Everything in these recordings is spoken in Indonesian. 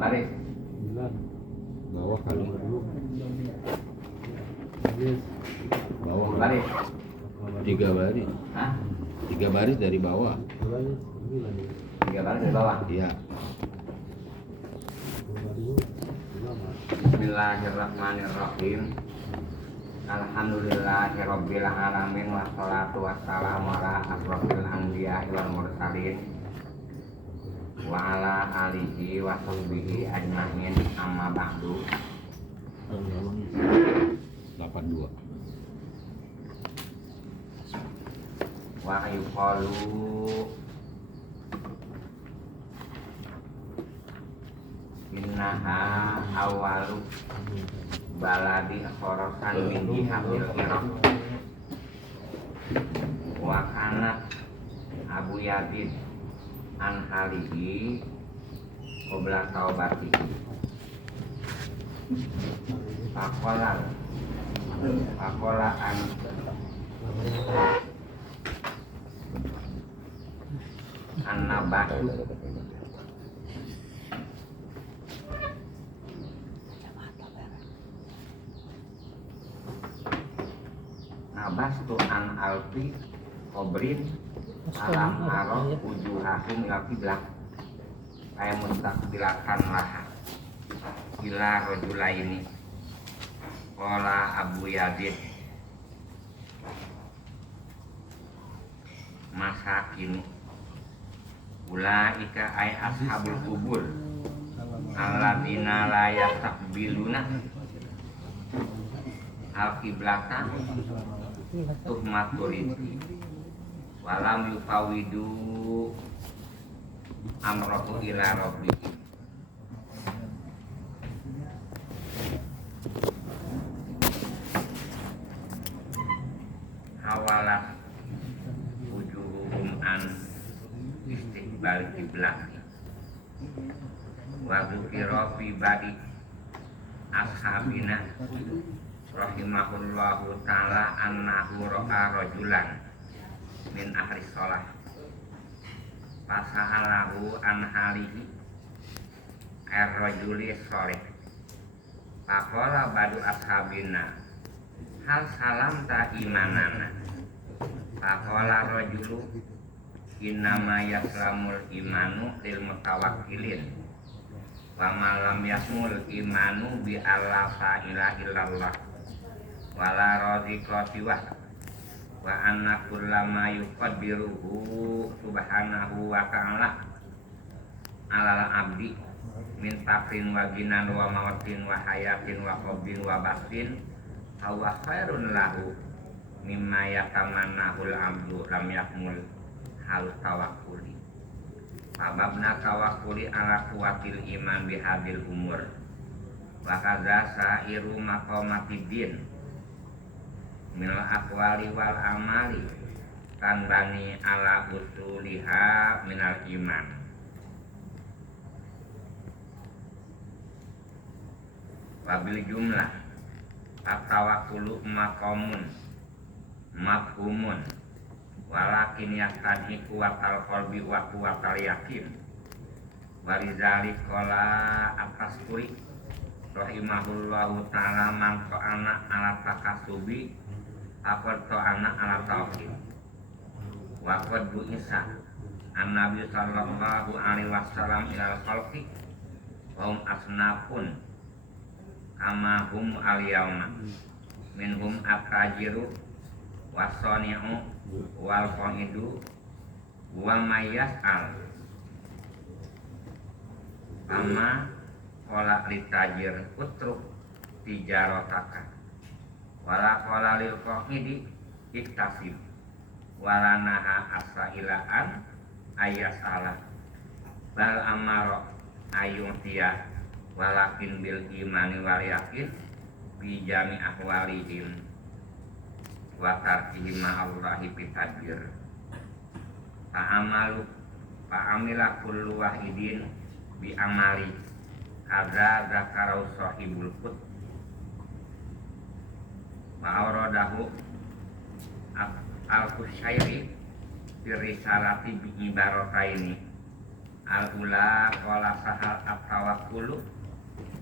baris. Bawah kali. Bawah Baris. 3 baris. Hah? 3 baris dari bawah. 3 baris dari bawah. Iya. Bismillahirrahmanirrahim. Alhamdulillahirabbil alamin wassalatu wassalamu ala asrofil anbiya'i wal mursalin wa ala alihi wa sahbihi ajmain amma ba'du. 82. Wa yuqalu innaha awalu baladi khorosan min jihatil Iraq wa kanat Abu Yazid an halihi qabla taubatihi faqala an nabatu nabastu an alfi kobrin alam arok ujuhahum ila kiblah ay mustakbilatan laha ila rajulaini qala Abu Yazid masakin ulaika ay ashabul kubur alladzina la yastaqbiluna al-qiblata tuhmatul rizki walam yufawidu amrohu ila rabbihi. Hawalat wujuhum an istiqbal kiblat wa dzukira fi badi ashabina rahimahullahu ta'ala annahu ra'a rajulan min ahli sholah fasahalahu an halihi ar-rajuli sholih faqala badu ashabina hal salam ta imanana faqala rajulu innama yaslamul imanu lil mutawakkilin wa malam yasmul imanu bi alla ilaha illallah wala radhiqa siwa wa anna kullama yuqaddiruhu subhanahu wa ta'ala alal abdi min taqrin wa ginan wa mautin wa hayatin wa qabdin wa batin huwa khairun lahu mimma yatamannahul abdu lam yakmul hal tawakkuli sababna tawakkuli ala kuwatil iman bihadil umur wa kadza sairu maqamatid mil aqwali wal amali kan bani ala usuliha minal iman. Wabil jumlah at-tawakkulu maqamun mafhumun walakin yastadiku watal qalbi wa quwwatal yakin warizalik qala at-tasquri rahimahullahu ta'ala man qa'ana ala takasubi akad ta'ana ala tauhid wa qad bu'isa an-nabi sallallahu alaihi wasallam ilal khalqi wa hum asnafun kama hum al-yawma minhum at-tajiru was-sani'u wal qaidu wa mayyas'al kama qala litajir utruk tijarotaka wala qala lil qaidi iktasib wala naha asailaan ayasala bal amara ayutiya walakin bil imani wal yakin bi jami ahwalihim wa tarkihim ma'allahi bitajir fa'amila kullu wahidin bi amali hadza zakarau sahibul qut ma'awradahu al-Qushairi fi risalati bi ibarataini Al-ula qala sahal at-tawakkulu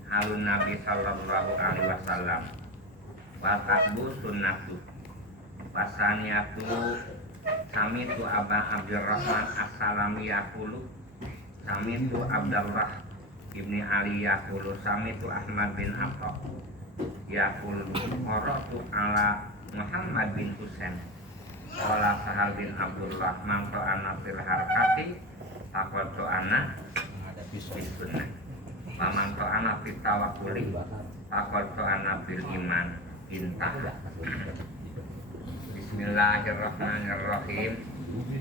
halun Nabi sallallahu alaihi wasallam wa tasbu sunnatu wasaniyatu samitu Aba Abdurrahman as-Salami yaqulu samitu Abdullah ibni Ali yaqulu samitu Ahmad bin Atha yaqulu qara'tu ala Muhammad bin Husain qala Sahal bin Abdullah man ta'ana fil harakati taqad ta'ana bis sunnah wa man ta'ana fit tawakkuli taqad ta'ana bil iman intah. Bismillahirrahmanirrahim.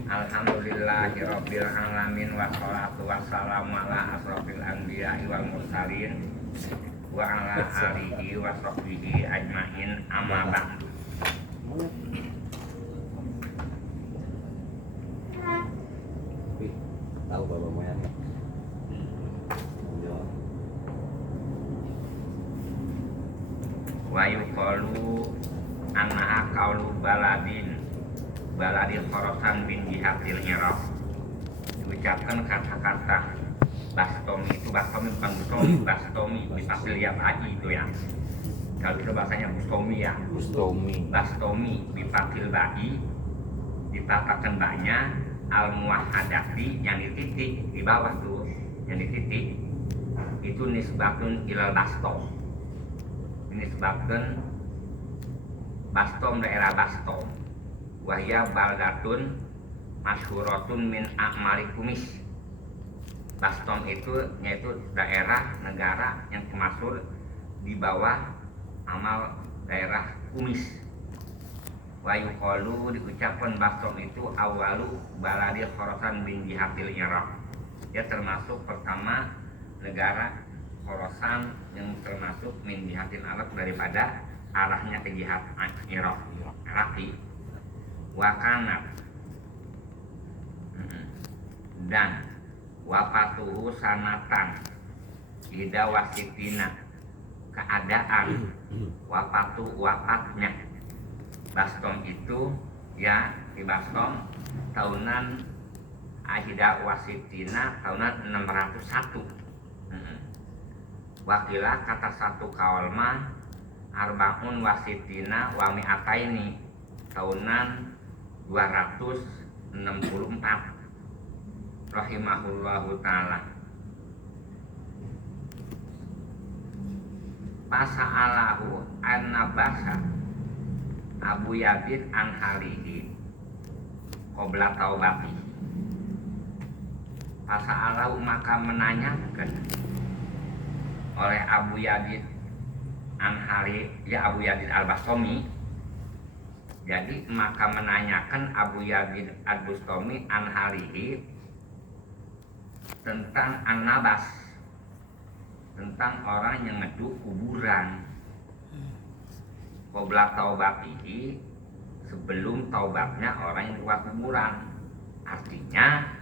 Alhamdulillahirabbil alamin wassalatu wassalamu ala asrofil anbiya'i wal mursalin wa ala alihi wa sahbihi ajmain amma ba'du. Tahu Bapak Moyang? Wa yuqalu annaha qaulu baladin Khurasan bin Jihatil Iraq. Diucapkan kata-kata bastomi itu bastomi bukan bustomi, bastomi bifasil ya'i itu ya. Kalau itu bahasanya bustomi ya. Bastomi bifasil ba'i dipatahkan baknya al-muwahhadati yang dititik di bawah tuh, yang dititik itu nisbatun ilal bastom. Ini sebabkan Bastom daerah Bastom wahya baldatun masyhuratun min a'mali kumis. Bastom itu yaitu daerah negara yang termasuk di bawah amal daerah kumis. Wa yuqalu diucapkan Bastom itu awalu baladi Khurasan bin Jihatil Iraq. Dia termasuk pertama negara Khurasan yang termasuk min jihatil Arab daripada arahnya ke jihad Iraq, Iraki. Wakanat dan wafatuhu sanatan ida wasitina keadaan wafatnya Bastom itu ya di Bastom tahunan ahida wasitina tahunan 601. Wakilah kata satu kaulma arbaun wasitina wa mi'ataini tahunan 264 rahimahullahu ta'ala. Pasa'alahu an-nabasa Abu Yazid an halihi qabla taubati. Pasa'alahu maka menanyakan oleh Abu Yazid Anhari ya Abu Yazid Al-Bastami. Jadi maka menanyakan Abu Yazid Al-Bastami Anharihi tentang An-Nabas, tentang orang yang ngeduk kuburan qabla taubatihi sebelum taubatnya orang yang buat kuburan. Artinya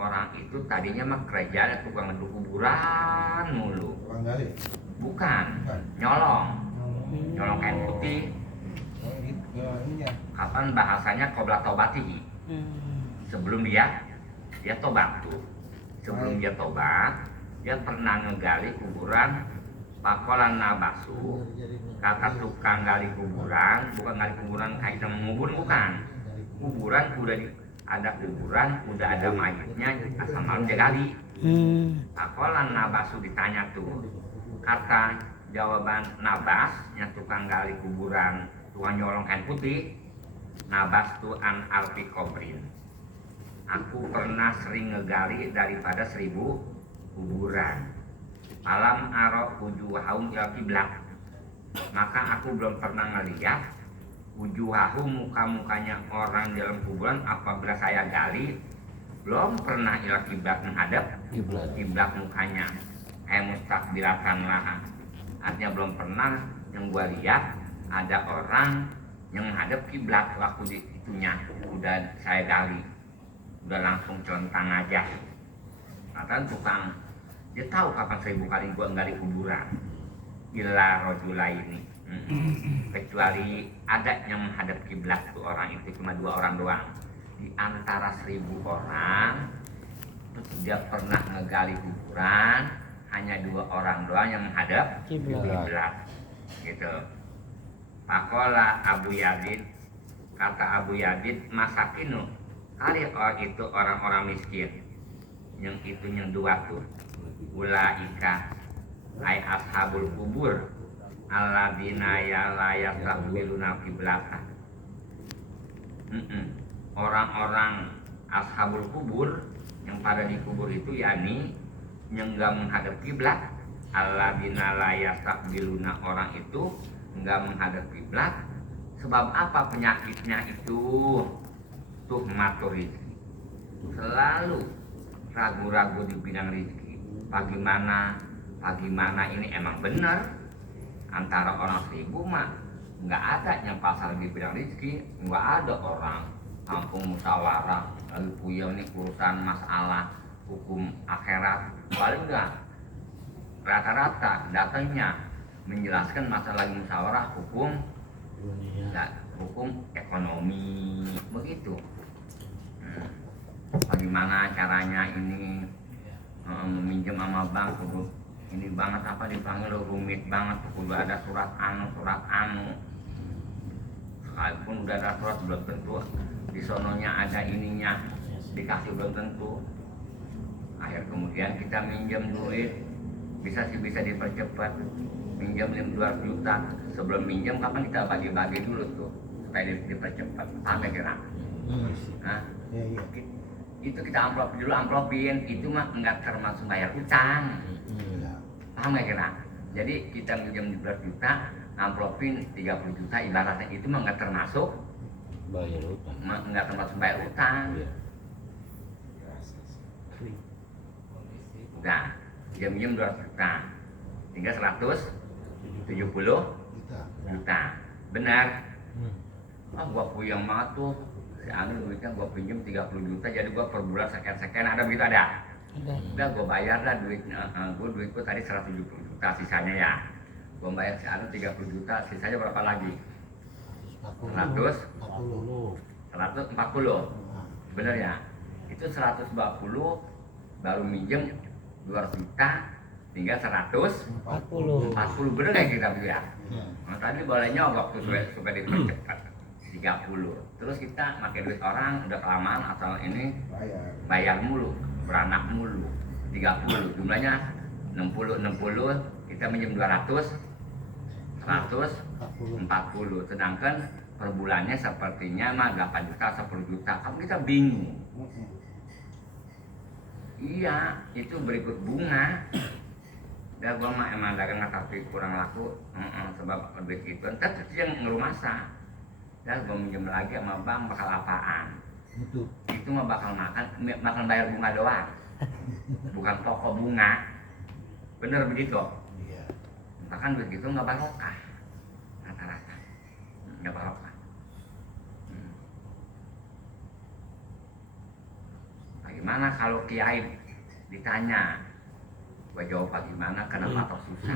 orang itu tadinya mah kerjaan tukang ngeduk kuburan mulu. Bukan, nyolong kain putih. Kapan bahasanya qabla taubatihi? Sebelum dia tobat tuh. Sebelum dia tobat, dia pernah ngegali kuburan. Pakolan nabasu, kata tukang gali kuburan, bukan gali kuburan kayak kita mengubur, bukan. Kuburan udah ada kuburan, udah ada mayatnya, asal malam dia gali. Pakolan nabasu ditanya tuh, kata jawaban nabas, yang tukang gali kuburan, tukang nyolong kain putih, nabas tuh an alfi kobrin. Aku pernah sering ngegali daripada 1000 kuburan. Alam arok wujuhahum ila kiblat. Maka aku belum pernah ngelihat wujuhahum muka-mukanya orang dalam kuburan apabila saya gali, belum pernah ila kiblat menghadap kiblat mukanya. Mustakbilatan laha. Artinya belum pernah yang gua lihat ada orang yang menghadap kiblat waktu di itunya. Udah saya gali, udah langsung celentang aja. Maka tukang dia tahu kapan 1000 kali gua nggali kuburan. Illa rajulaini. Kecuali ada yang menghadap kiblat tuh orang itu cuma 2 orang doang. Di antara 1000 orang dia pernah ngegali kuburan, hanya 2 orang doang yang menghadap kiblat. Gitu. Pakola Abu Yazid, kata Abu Yazid, masakinu, kali itu orang-orang miskin, yang itu yang 2 tuh, ulaika ay ashabul kubur, alladzina la yastaqbiluna qiblata. Orang-orang ashabul kubur yang pada di kubur itu yakni yang enggak menghadap kiblat. Alladzina la yastaqbiluna, orang itu enggak menghadap kiblat. Sebab apa penyakitnya itu? Tuhmatur rizki, selalu ragu-ragu di bidang rizki. Bagaimana ini emang benar? Antara orang 1000 mah nggak ada yang pasal di bidang rizki, nggak ada orang kampung musyawarah lagi puyeng nih urusan masalah hukum akhirat. Paling enggak rata-rata datangnya menjelaskan masalah musyawarah hukum hukum ekonomi begitu. Bagaimana caranya ini meminjam sama bank, ini banget apa dipanggil rumit banget, kudu ada surat anu sekalipun udah ada surat belum tentu di sononya ada ininya dikasih, belum tentu. Akhir kemudian kita minjem duit, bisa dipercepat, minjem 200 juta. Sebelum minjem kapan kita bagi-bagi dulu tuh supaya dipercepat. Paham ya kira? Nah, itu kita amplopin, itu mah enggak termasuk bayar utang. Paham ya kira? Jadi kita minjem 12 juta, amplopin 30 juta, ibaratnya itu mah enggak termasuk bayar utang. Enggak termasuk bayar utang. Udah, minjem 200 juta, tinggal 170 juta. Benar? Gua puyeng banget tuh. Si Anu duitnya gua pinjem 30 juta, jadi gua per bulan sekian ada begitu ada? Udah gua bayar lah duitnya. Duitku tadi 170 juta sisanya ya. Gua bayar si Anu 30 juta, sisanya berapa lagi? 140. Bener ya? Itu 120 baru minjem 200 juta, tinggal 140. Bener ya kita ya? Nah, tadi boleh nyogok tuh supaya dipercepat 30. Terus kita pakai duit orang udah kelamaan asal ini bayar mulu, beranak mulu. 30 jumlahnya 60, kita minjem 200, 140. Sedangkan per bulannya sepertinya mah 8 juta, 10 juta. Kamu kita bingung. Iya, itu berikut bunga. Ya gua mah emang dagang tapi kurang laku, sebab duit itu entar yang ngerumasa. Dan gua minjem lagi sama bank bakal apaan? Itu mah bakal makan bayar bunga doang, bukan pokok bunga. Bener begitu? Iya. Bahkan duit itu nggak barokah, rata-rata nggak barokah. Bagaimana kalau kiai ditanya? Gua jawab bagaimana, kenapa kok susah?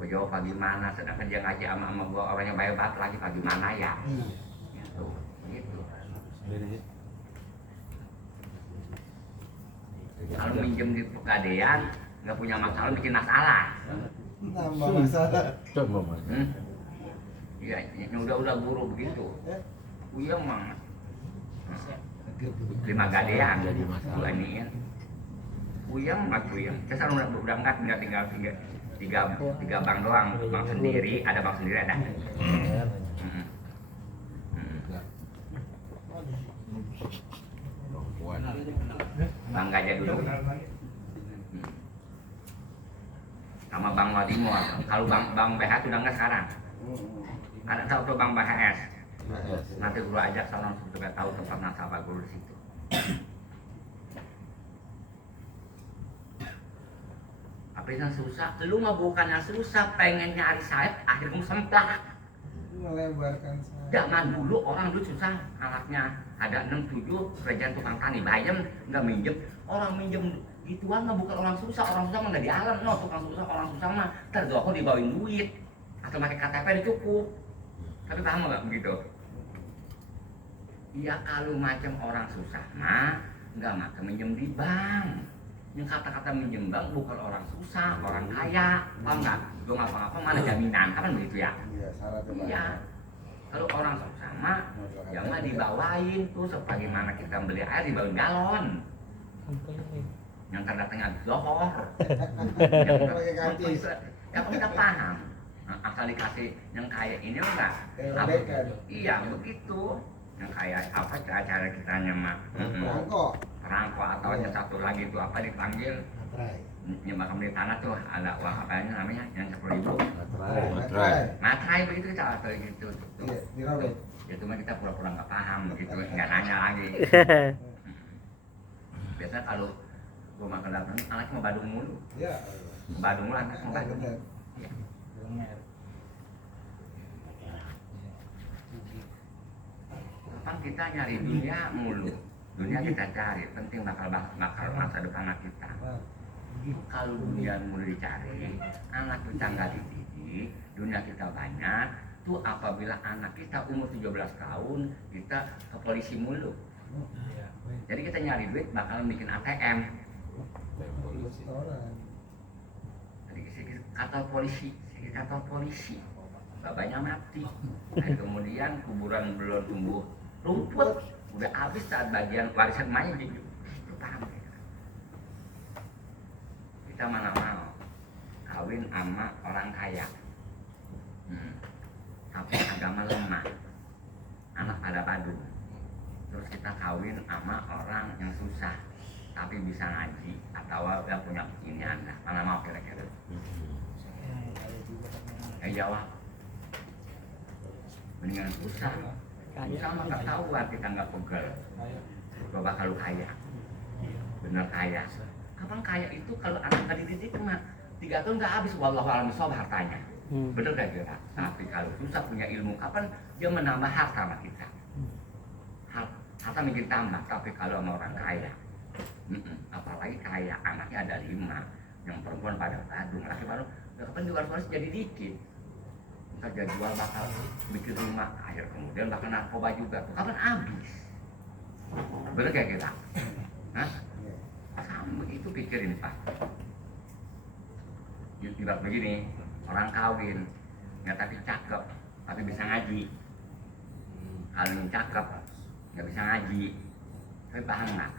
Gua jawab bagaimana, sedangkan dia ngaji sama gua orangnya bayar banget lagi, bagaimana ya? Gitu. Kalau minjem di pegadaian nggak punya masalah, bikin masalah. Nambah masalah. Coba mas. Iya, ini udah buru begitu. Puyeng banget. 5 gadean jadi masalah ini ya. Puyeng. Saya udah tinggal 3 bank doang, bank sendiri ada. Bang Gajah dulu sama Bang Wadimor. Kalau Bang BHS sudah enggak sekarang. Ada tahu tuh Bang BHS? Nanti guru ajak salam supaya tahu tempat nasabah guru di situ. Apa yang susah? Lu mah bukannya susah, pengen nyari sayap, akhirnya semplak. Melebarkan saya. Zaman dulu orang dulu susah, alatnya ada 6-7 kerjaan tukang tani, bayam nggak minjem. Orang minjem gituan mah bukan orang susah mah nggak di alam, no tukang susah, orang susah mah terjoko dibawain duit atau pakai KTP udah cukup. Tapi paham nggak begitu? Iya, kalau macam orang susah mah enggak maka minjem di bank. Yang kata-kata minjem bank bukan orang susah, orang kaya, paham nggak? Gue ngapa-ngapa mana jaminan, kan begitu ya? Iya, syaratnya Iya. Kalau orang susah mah, ya mah dibawain tuh sebagaimana kita beli air dibawain galon. Yang terdatangnya zohor. pakai karcis. Ya kita paham. Nah, asal dikasih yang kaya ini enggak? Iya begitu. Yang kayak apa cara kitanya mah? Perangko. Perangko atau yang satu lagi itu apa dipanggil? Matrai. Nyembah di tanah tuh ada uang apa namanya yang 10.000. Matrai. Matrai begitu cara kayak gitu. Iya, dirobek. Itu mah kita pura-pura nggak paham begitu, nggak nanya lagi. Biasa kalau gua makan datang anaknya mau Badung mulu. Iya. Badung lah anak mau Badung. Bener. Iya. Kapan kita nyari dunia mulu? Dunia kita cari, penting bakal masa depan anak kita. Kalau dunia mulu dicari, anak kita nggak dididik, dunia kita banyak. Tuh apabila anak kita umur 17 tahun, kita ke polisi mulu. Jadi kita nyari duit bakalan bikin ATM. Jadi kantor polisi, babanya mati. Nah, kemudian kuburan belum tumbuh rumput, udah habis saat bagian warisan emaknya jadi itu paham ya? Kita mana mau kawin sama orang kaya, tapi agama lemah, anak pada Badung. Terus kita kawin sama orang yang susah tapi bisa ngaji atau udah punya ini anda, mana mau kira-kira? Jawab. Mendingan susah mah nggak tahu kita nggak pegel. Coba kalau kaya, bener kaya. Kapan kaya itu kalau anak nggak dididik mah 3 tahun nggak habis wallahu a'lam bishawab hartanya. Bener gak kira? Tapi kalau susah punya ilmu, kapan dia menambah harta sama kita? Harta mungkin tambah, tapi kalau sama orang kaya, apalagi kaya anaknya ada 5, yang perempuan pada Badung, laki baru, kapan diwaris jadi dikit. Kerja jual bakal bikin rumah, akhir kemudian bakal narkoba juga tuh kapan habis? Bener gak kita? Hah? Sama itu pikirin Pak. Ibarat begini, orang kawin nggak tapi cakep tapi bisa ngaji. Kalau yang cakep nggak bisa ngaji, tapi paham nggak?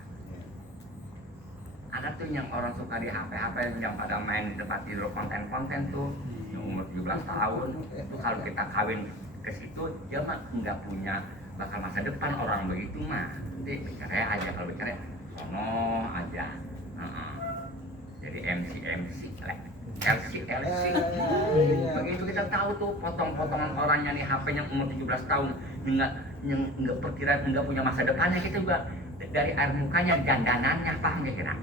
Ada tuh yang orang suka di HP yang pada main di tempat tidur konten-konten tuh umur 17 tahun itu kalau kita kawin ke situ dia mah nggak punya bakal masa depan orang begitu mah. Nanti bicara aja kalau bicara sono aja. Jadi MC LC begitu kita tahu tuh potong-potongan orangnya nih HP-nya umur 17 tahun nggak perkiraan nggak punya masa depannya. Kita juga dari air mukanya dandanannya paham ya kira.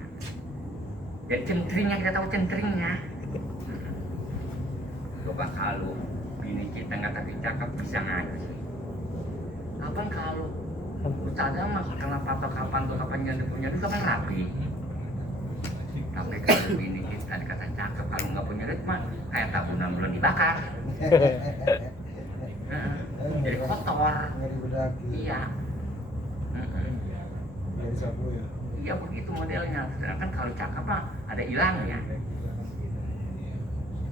Jadi centringnya kita tahu centringnya. Coba kalau bini kita nggak tapi cakep bisa ngaji. Kapan kalau ustazah mah kenapa kapan tuh kapan yang punya duit kapan rapi. Tapi kalau bini kita dikata cakep kalau nggak punya duit mah kayak tabungan belum dibakar. Jadi kotor. Iya. Iya begitu modelnya. Sedangkan kalau cakep mah ada hilangnya.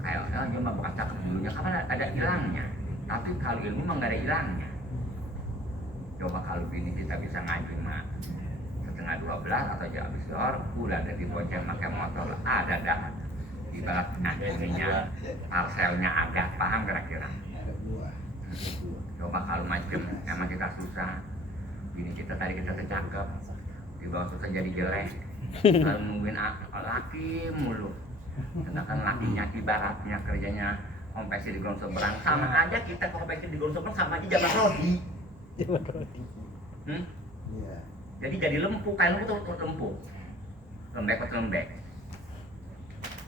Kayak cuma bukan cakep dulunya, kapan ada hilangnya. Tapi kalau ilmu mah nggak ada hilangnya. Coba kalau bini kita bisa ngaji mah 11:30 atau jam habis zuhur udah ada di bonceng pakai motor ada dah. Ibarat ininya parselnya ada, paham kira-kira? Coba kalau macam emang kita susah, bini kita tadi kita cakep, di bawah susah jadi jelek. Kalau nungguin laki mulu. Sedangkan lakinya ibaratnya kerjanya kompesi di Gunung Seberang, sama aja kita kompesi di Gunung Seberang sama aja jalan rodi. Iya. Jadi jadi lempu, kayak lempu tuh lempu, lembek.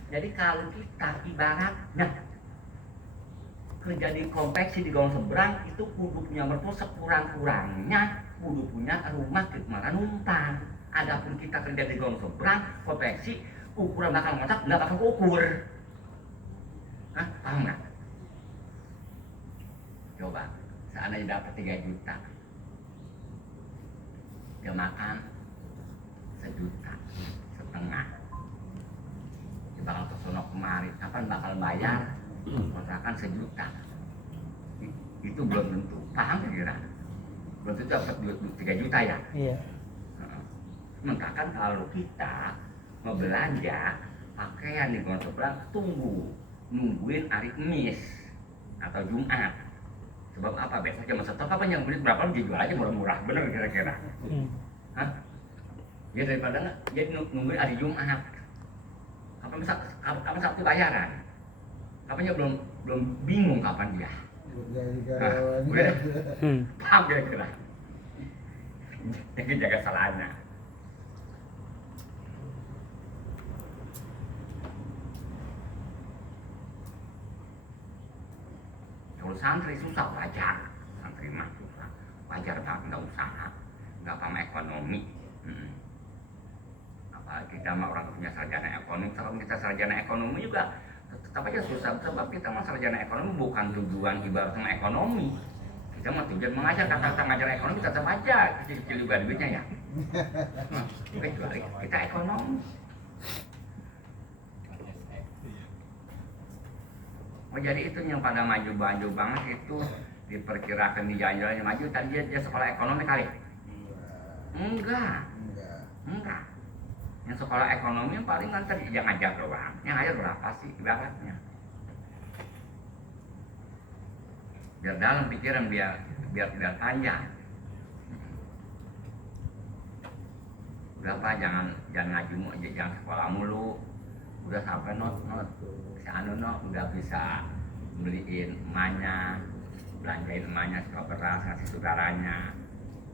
Jadi kalau kita ibaratnya kerja di kompleksi di Gunung Seberang itu kudu punya mertua sekurang-kurangnya kudu punya rumah kemana numpang. Adapun kita kerja di Gunung Seberang kompleksi ukuran bakal ngotak nggak bakal ukur. Hah, paham nggak? Coba seandainya dapat 3 juta dia makan 1,5 juta bakal kesono kemari kapan bakal bayar kontrakan 1 juta itu belum tentu, paham kira belum tentu dapat duit 3 juta ya. Iya. Sementara kalau kita mau belanja pakaian di kontrakan nungguin hari Kamis atau Jumat. Sebab apa? Besok jam stok apa yang beli berapa dijual aja murah-murah, bener kira-kira. Hah? Ya daripada nggak jadi nungguin hari Jumat. Kapan Sabtu bayaran? Kapannya belum bingung kapan dia. Udah paham kira-kira. Jadi jaga salahnya. Kalau santri susah wajar, santri mah susah, wajar banget nggak usaha, nggak paham ekonomi. Apalagi kita mah orang punya sarjana ekonomi, kalau kita sarjana ekonomi juga tetap aja susah, sebab kita mah sarjana ekonomi bukan tujuan ibarat sama ekonomi. Kita mah tujuan mengajar, kata-kata ngajar ekonomi tetap aja kecil-kecil juga duitnya ya. Kecuali kita ekonomi. Oh jadi itu yang pada maju-maju banget itu diperkirakan di jalan-jalannya maju tadi dia sekolah ekonomi kali? Enggak. Yang sekolah ekonomi yang paling nganter yang ngajar doang. Yang ngajar berapa sih ibaratnya? Biar dalam pikiran biar tidak panjang. Berapa jangan ngaji jangan sekolah mulu. Udah sampai not si anu udah bisa beliin emaknya, belanjain emaknya suka beras ngasih saudaranya,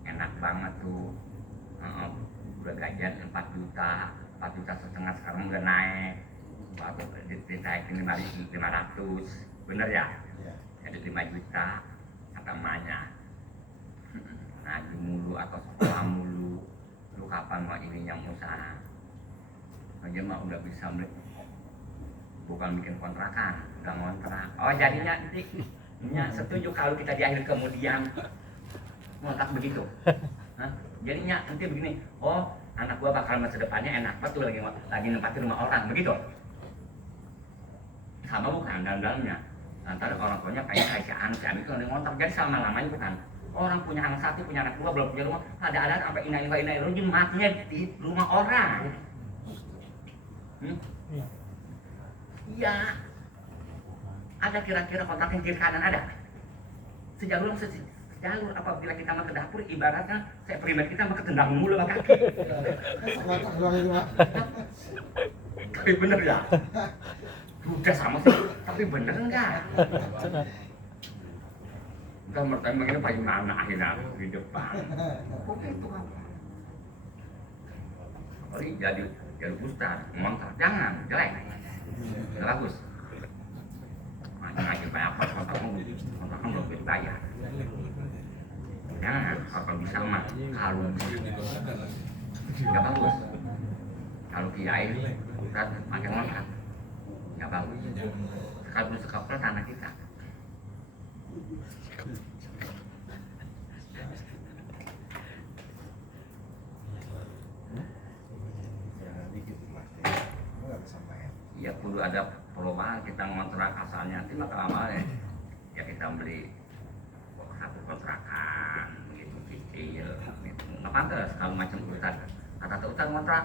enak banget tuh. Udah gajian 4 juta setengah sekarang udah naik, waktu ditaikin 500, bener ya? Jadi 5 juta kata emaknya. Ngaji mulu atau sekolah mulu, lu kapan mau ini yang usaha? Aja mah udah bisa bukan bikin kontrakan, udah ngontrak. Oh jadinya nanti setuju kalau kita di akhir kemudian ngontrak begitu. Hah? Jadinya nanti begini, oh anak gua bakal masa depannya enak betul lagi nempatin rumah orang begitu. Sama bukan dalam-dalamnya. Antara orang tuanya kayak si Anu itu ada ngontrak, jadi selama-lamanya bukan. Orang punya anak satu, punya anak dua, belum punya rumah, ada sampai inai rujun matinya di rumah orang. Iya. Ada kira-kira kontrakan kiri kanan ada? Sejalur apabila kita mau ke dapur ibaratnya saya primer kita mau ketendang mulu sama kaki. Tapi bener ya? Udah sama sih, tapi bener enggak? Udah mertanya begini paling mana akhirnya di depan. Kok gitu kan? Apalagi jadi ustaz, ngontrak, jangan, jelek, nggak bagus. Ngaji kayak apa, kontrakan belum dibayar. Jangan, kalau bisa mah, kalau nggak bagus. Kalau kiai, ustaz, makin ngontrak, nggak bagus. Kalau sekapal tanah kita. Ya kudu ada perubahan, kita ngontrak asalnya nanti mah kelamaan ya kita beli satu kontrakan gitu kecil gitu. Nggak pantas kalau macam hutan kata hutan ngontrak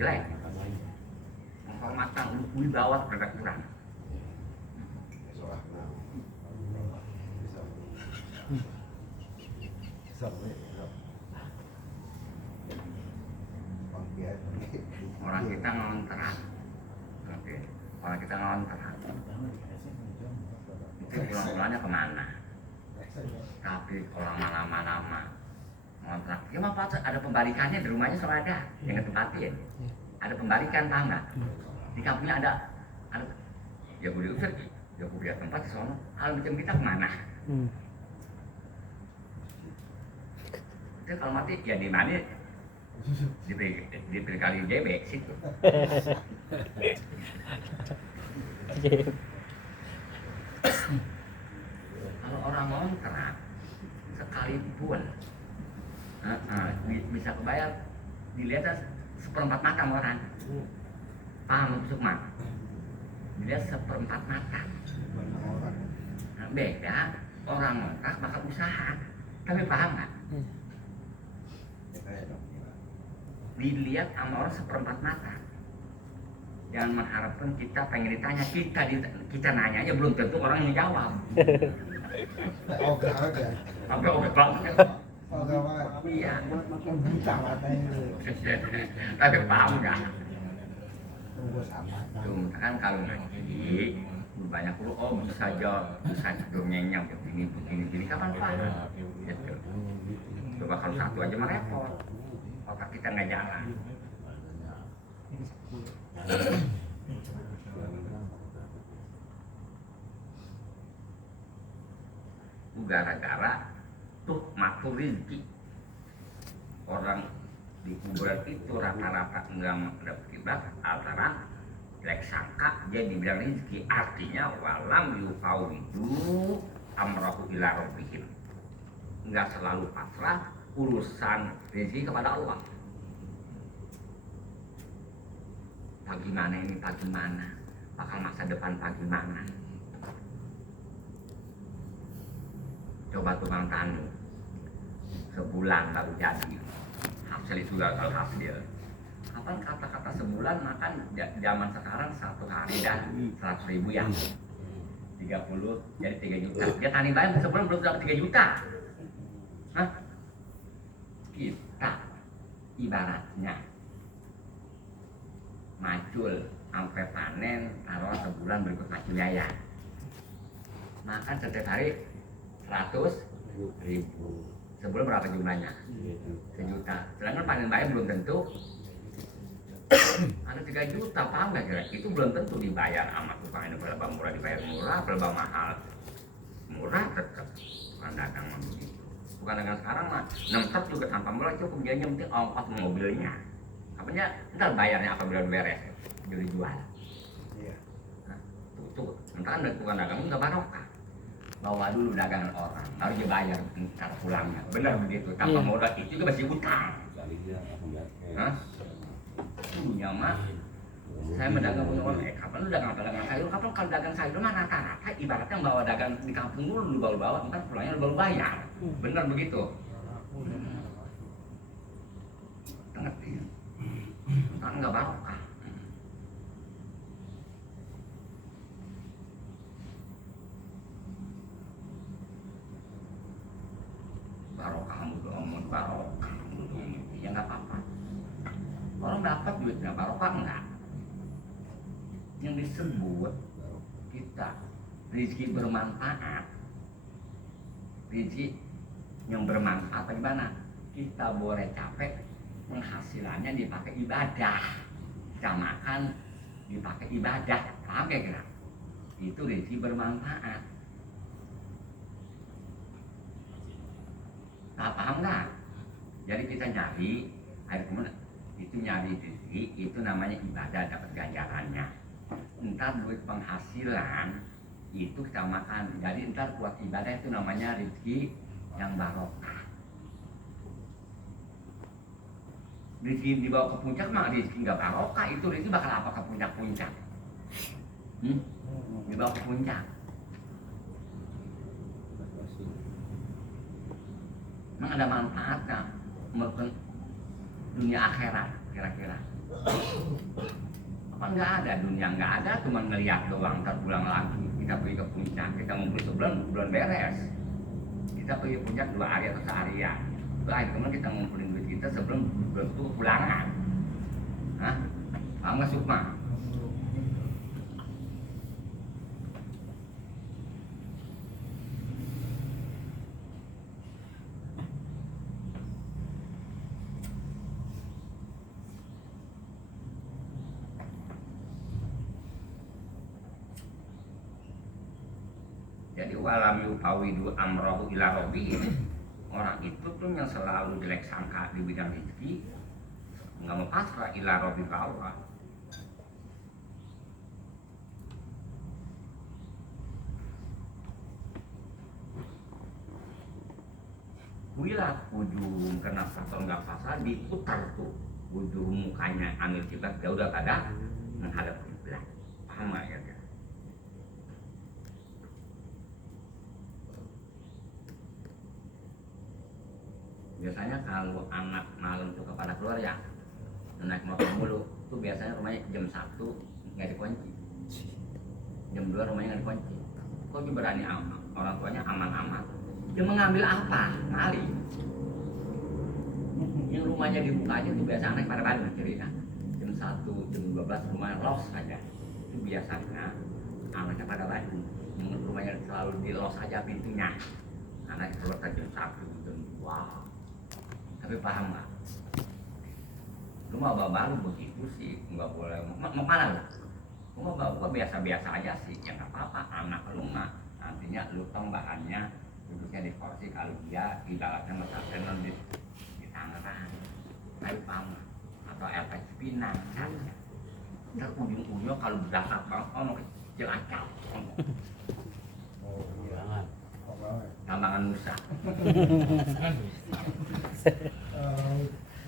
jelek menghormatkan wibawa agak kurang. Orang kita ngontrak kalau kita ngontrak itu pulang-pulangnya kemana? Tapi kalau lama-lama ngontrak ya mah ada pembalikannya di rumahnya selalu ada yang ngetempatin, ada pembalikan paham nggak? Di kampungnya ada ya gue diusir ya gue lihat tempat soalnya hal macam kita kemana? Itu kalau mati ya di mana? Di Pilkali JB situ. Kalau orang ngontrak sekalipun bisa kebayar dilihat seperempat mata sama orang. Paham maksud mah? Dia seperempat mata. orang. Nah, beda orang ngontrak bakal usaha. Tapi paham nggak? Ya, kayak dong. Dilihat sama orang seperempat mata. Jangan mengharapkan kita pengen ditanya, kita nanya aja belum tentu orang yang jawab. Oke aja. Oke banget. Oke banget. Iya. Buta matanya. Tapi paham nggak? Tunggu sama. Tuh kan kalau ngaji banyak lu bisa saja dongengnya begini kapan paham? Gitu. Coba kalau satu aja mah repot. Otak kita nggak jalan. Gara-gara tuh matur rezeki orang di kuburan itu rata-rata enggak mendapat kiblat antara lek sangka dia dibilang rezeki, artinya walam yufawidu amrahu ila rabbihim, enggak selalu pasrah urusan rezeki kepada Allah. Bagaimana ini, bagaimana bakal masa depan, bagaimana coba tukang tani sebulan baru jadi hasil itu gagal hasil. Kapan kata-kata sebulan makan zaman sekarang satu hari dan 100.000 ya 30 jadi 3 juta. Dia tani bayam sebulan belum dapat 3 juta. Hah? Kita ibaratnya macul sampai panen taruh sebulan berikut macul ya. Makan setiap hari 100.000. Sebulan berapa jumlahnya? 1 juta. Sedangkan panen bayam belum tentu ada 3 juta, paham nggak kira? Itu belum tentu dibayar sama tukang ini. Berapa murah dibayar murah, berapa mahal murah tetap. Bukan dagang mah begitu. Bukan dagang sekarang mah 6 truk juga tanpa murah cukup, dia yang penting ongkos mobilnya. Apanya ntar bayarnya apabila beres jadi jual. Iya. Nah, tuh ntar tukang dagang nggak barokah. Bawa dulu dagangan orang, baru dia bayar ntar pulangnya. Benar begitu. Tanpa modal itu juga masih utang. Hah? Punya mah saya mendagang punya orang, kapan lu dagang sayur, kapan kalau dagang sayur mah rata-rata ibaratnya bawa dagang di kampung dulu bawa ntar pulangnya baru bayar. Benar begitu. Ngerti? Ntar nggak barokah. Barokah mudah omong barokah ya nggak apa-apa. Orang dapat duitnya barokah enggak. Yang disebut kita rezeki bermanfaat, rezeki yang bermanfaat bagaimana? Kita boleh capek penghasilannya dipakai ibadah, kita makan dipakai ibadah, paham ya kira? Itu rezeki bermanfaat. Nah, paham nggak? Jadi kita nyari air kemudian itu nyari rezeki, itu namanya ibadah, dapat ganjarannya. Entar duit penghasilan itu kita makan, jadi entar buat ibadah itu namanya rezeki yang barokah. Rezeki dibawa ke puncak mah rezeki nggak barokah, itu rezeki bakal apa ke puncak-puncak? Dibawa ke puncak. Emang ada manfaatnya menurut dunia akhirat kira-kira? Apa nggak ada? Dunia nggak ada, cuma ngeliat doang, ntar pulang lagi. Kita pergi ke puncak, kita ngumpul sebulan beres. Kita pergi ke puncak 2 hari atau seharian. Kemudian kita ngumpulin duit kita sebelum itu pulangan. Hah? Paham nggak Sukma? Jadi walam yufawidu amrohu ila robbih, orang itu tuh yang selalu jelek sangka di bidang rezeki, nggak mau pasrah ila robbih ke Allah. Wilat ujung kena faktor nggak pasrah diputar tuh wudhu mukanya ambil kiblat ya udah pada menghadap kiblat. Paham nggak ya? Biasanya kalau anak malam tuh kepada keluar ya naik motor mulu tuh biasanya rumahnya jam 1 nggak dikunci, jam 2 rumahnya nggak dikunci. Kok dia berani orang tuanya aman-aman dia mengambil apa? Maling. Yang rumahnya dibuka aja tuh biasa anak pada Bandung cerita jam 1, jam 12 rumah los aja itu biasanya anaknya pada Bandung rumahnya selalu di los aja pintunya anak keluar jam 1 jam 2. Tapi paham nggak? Lu mau baru begitu sih nggak boleh mau mana lah? Lu mau bawa biasa-biasa aja sih ya nggak apa-apa anak lu mah nantinya lu tambahannya duduknya di kursi kalau dia di dalamnya mesaknya di Tangerang, tapi paham nggak? Atau LPG Pinang misalnya. Ntar ujung-ujungnya kalau berangkat banget mau kecil acau. Oh iya. Jangan. Oh banget. Tambangan Musa.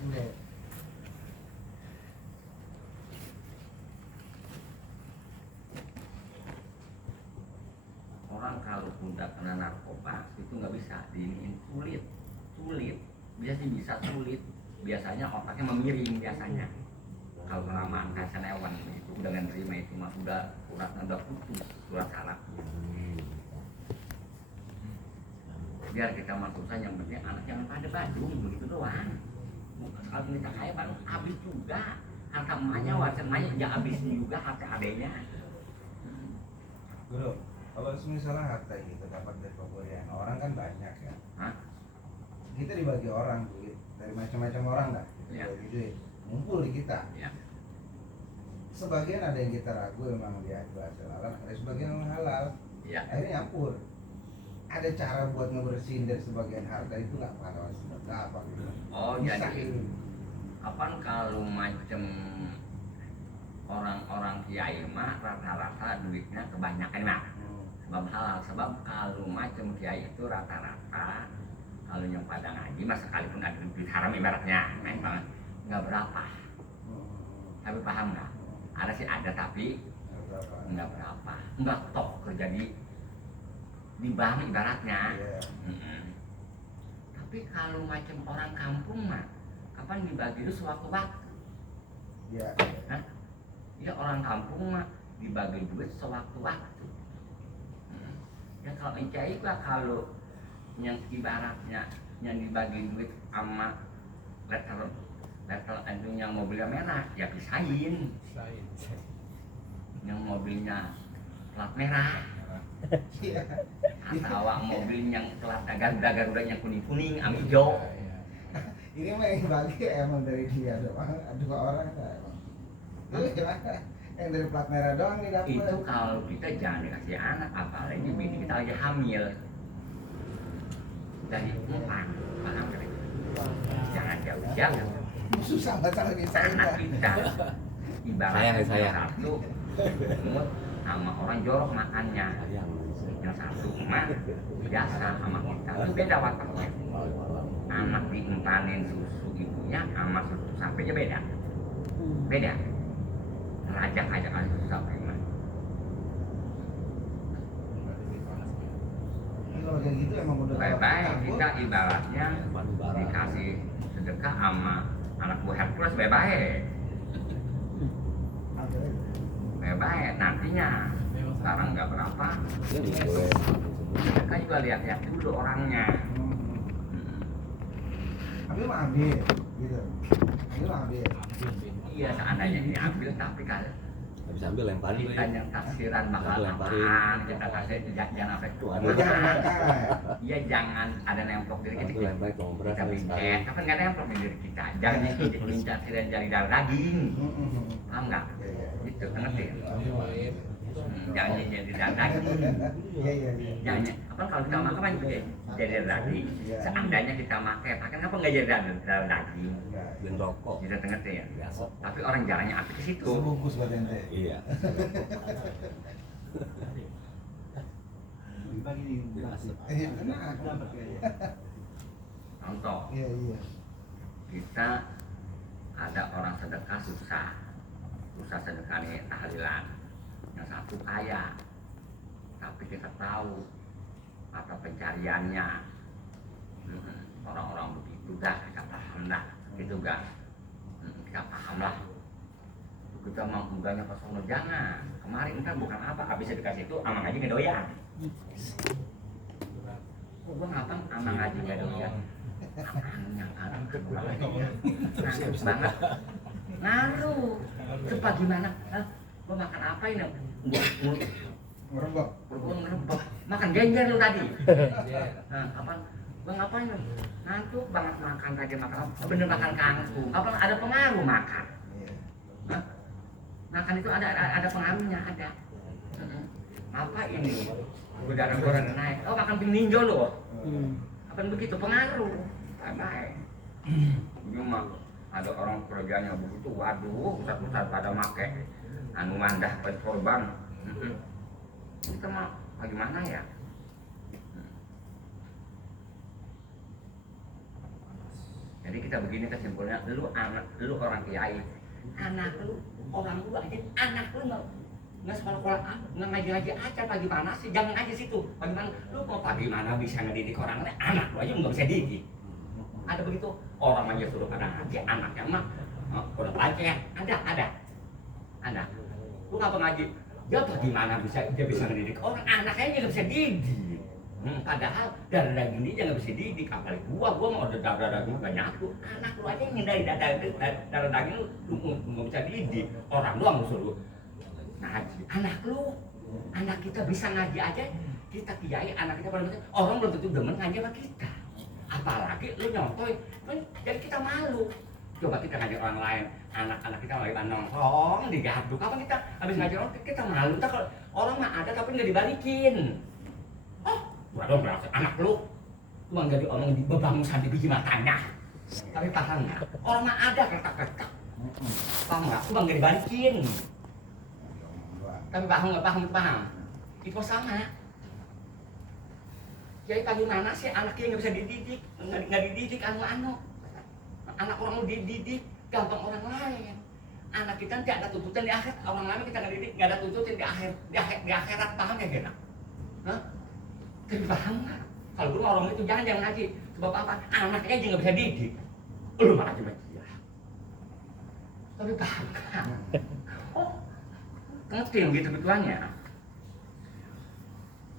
Udah. Orang kalau udah kena narkoba itu nggak bisa diinin sulit biasa sih bisa sulit biasanya otaknya memiring biasanya kalau kelamaan kayak senewan itu udah nggak nerima itu mah udah putus surat saraf biar kita masuk saja yang penting anak jangan pada Bandung begitu doang kalau kita kaya baru habis juga harta emaknya wajan emaknya ya habis juga harta adenya. Guru, kalau misalnya harta gitu dapat dari pemberian orang kan banyak ya. Hah? Kita dibagi orang duit dari macam-macam orang dah. Ya. Dibagi duit, ngumpul di kita. Ya. Sebagian ada yang kita ragu memang dia hasil halal, ada sebagian yang halal. Ya. Akhirnya nyampur. Ada cara buat ngebersihin dari sebagian harta itu nggak pada sedekah apa gitu. Oh Bisa jadi gitu. kapan kalau macam orang-orang kiai mah rata-rata duitnya kebanyakan mah sebab halal sebab kalau macam kiai itu rata-rata kalau yang pada ngaji mah sekalipun ada duit haram ibaratnya memang nggak berapa tapi paham nggak ada sih ada tapi nggak berapa nggak tok kerja di bank ibaratnya. Iya. Tapi kalau macam orang kampung mah kapan dibagi itu sewaktu-waktu. Iya. Hah? Ya orang kampung mah dibagi duit sewaktu-waktu. Ya kalau encai lah kalau yang ibaratnya yang dibagi duit sama letter itu yang mobilnya merah ya pisahin. Yang mobilnya plat merah. Iya. Atau mobil yang plat Garuda yang kuning-kuning sama hijau. Ini mah yang bagi emang dari dia doang, dua orang nggak emang. Itu gimana? Yang dari plat merah doang nih dapet. Itu kalau kita jangan dikasih anak apalagi bini kita lagi hamil dari umpan paham gak? Jangan jauh-jauh Susah masalah kita anak kita ibaratnya Sayang. satu imut sama orang jorok makannya yang satu emak biasa sama kita itu beda wataknya anak diumpanin susu ibunya sama susu sapinya beda rajak aja kan susu sapi mah. Kalau kayak gitu emang udah Baik-baik kita ibaratnya dikasih sedekah sama anak buah Hercules baik-baik nantinya sekarang nggak berapa mereka juga lihat-lihat dulu orangnya. Ambil mah ambil gitu. Ambil mah ambil. Iya seandainya diambil tapi kalau bisa ambil lemparin kita yang taksiran bakal lemparin. apaan kita kasih jangan apa itu Tuh, Jangan makan. iya jangan ada nempel diri Itu kita lempar kompres kita bincet tapi nggak nempel di diri kita jangan diinjak dan jari darah daging paham nggak itu ngerti jangan jadi darah daging Iya iya iya. jangan apa kalau kita makan kan jadi darah daging seandainya kita makan apa nggak jadi darah daging dan rokok kita ngerti ya biasa tapi orang jarangnya api ke situ Sebungkus buat ente. iya Iya benar. contoh Iya iya. kita ada orang sedekah susah sedekah nih tahlilan, yang satu kaya tapi kita tahu mata pencariannya. Orang-orang begitu dah kita paham dah gitu kan. Kita paham lah, kita mau enggaknya ke sono jangan. Kemarin kan bukan apa habis dikasih itu amang aja ngedoyan. Gua ngapa amang aja ngedoyan? Amangnya nangis banget. Ngaruh. Coba gimana? Gua makan apa ini? Merebak. Merebak. Makan genjer lu tadi. Nah, apa? Gua ngapain? Ngantuk banget makan tadi makan apa? Bener makan kangkung. Apa ada pengaruh makan? Hah? Makan itu ada pengaruhnya ada. Apa ini? Udara goreng naik. Oh makan ping ninjo loh. Apa begitu pengaruh? Baik. Cuma ada orang kerjanya begitu, waduh, pusat-pusat pada make anu mandah korban. Kita mau bagaimana ya? Jadi kita begini kesimpulannya, lu orang kiai, anak lu orang tua aja, anak lu nggak sekolah nggak ngaji aja bagaimana sih? Jangan aja situ. Bagaimana? Lu mau bagaimana bisa ngedidik orang lain? Anak lu aja nggak bisa didik. Ada begitu orang aja suruh pada ngaji, anaknya mah udah belajar. Ada. Lu ngapa ngaji? Ya bagaimana dia bisa ngedidik orang? Anaknya nggak bisa didik. Padahal darah daging dia nggak bisa didik, apalagi gua mau ada darah daging gak nyatu. Anak lu aja yang ngindari darah daging lu nggak bisa didik. Orang doang lu suruh ngaji. Anak kita bisa ngaji aja, kita kiai anak kita pada orang belum tentu demen ngaji sama kita. Apalagi lu nyontoy, jadi kita malu. Coba kita ngaji orang lain, anak-anak kita lagi nongkrong digaduk, kapan kita habis ngaji orang kita malu. Kita kalau orang mah ada tapi nggak dibalikin. Waduh, berarti anak lu cuma nggak diomongin di bebangusan di biji matanya. Tapi paham nggak? Orang mah ada kertak-kertak. Paham nggak? Cuma nggak dibalikin. Tapi paham nggak? Paham. Itu sama. Jadi bagaimana sih anaknya nggak bisa dididik, nggak dididik anu. Anak orang lu dididik, gampang orang lain. Anak kita nanti ada tuntutan di akhirat, orang lain kita nggak didik, nggak ada tuntutan di akhirat, paham ya kita? Hah? Tapi paham nggak? Kalau lu orang itu jangan ngaji, sebab apa? Anaknya aja nggak bisa didik, lu malah cuma dia. Tapi paham kan? Oh, ngerti gitu begituannya.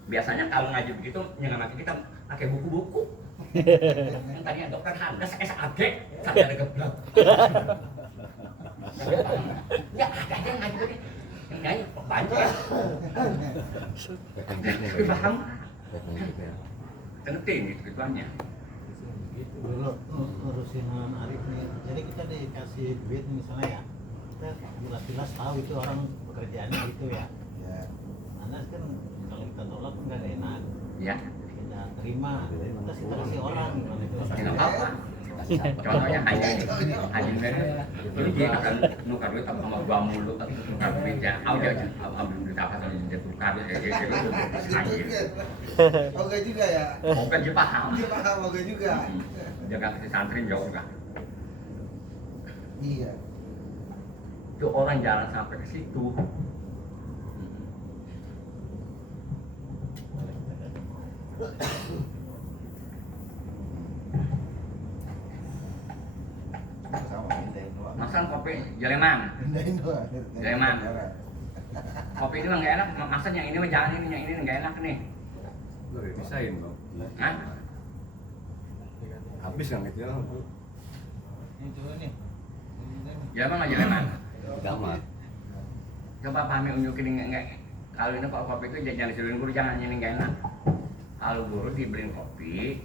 Biasanya kalau ngaji begitu, jangan nanti kita pakai buku-buku. Yang tadinya dokter Handas, SAG, sampai ada geblok. Ya ada aja yang ngaji begini. Yang ngaji baca. Tapi paham? Ngerti gitu begituannya. Dulu ngurusin Arif nih, jadi kita dikasih duit misalnya ya, kita jelas-jelas tahu itu orang pekerjaannya gitu ya. Mana kan kalau kita tolak nggak ada enak. Ya. Kita terima, terus kita kasih orang gimana itu? Nggak apa-apa. Contohnya haji ini dia akan nukar duit sama gua mulu, nukar duitnya, ambil duit apa kalau dia tukar, haji. Oke juga ya. Oke dia paham. Dia paham oke juga. Jangan kasih santri jauh juga. Iya. Itu orang jalan sampai ke situ. Sama pindahin doang. Masan kopi Jaleman. Pindahin doang. Jaleman. Kopi ini mah nggak enak. Masan yang ini mah jangan ini, yang ini nggak enak nih. Lu udah pisahin bang. Hah? Habis kan itu ya. Ini coba nih. Jaleman nggak Jaleman? Gamat. Coba pahami unjukin nggak. Kalau ini kalau kopi itu jangan disuruhin guru, jangan ini nggak enak. Kalau guru dibeliin kopi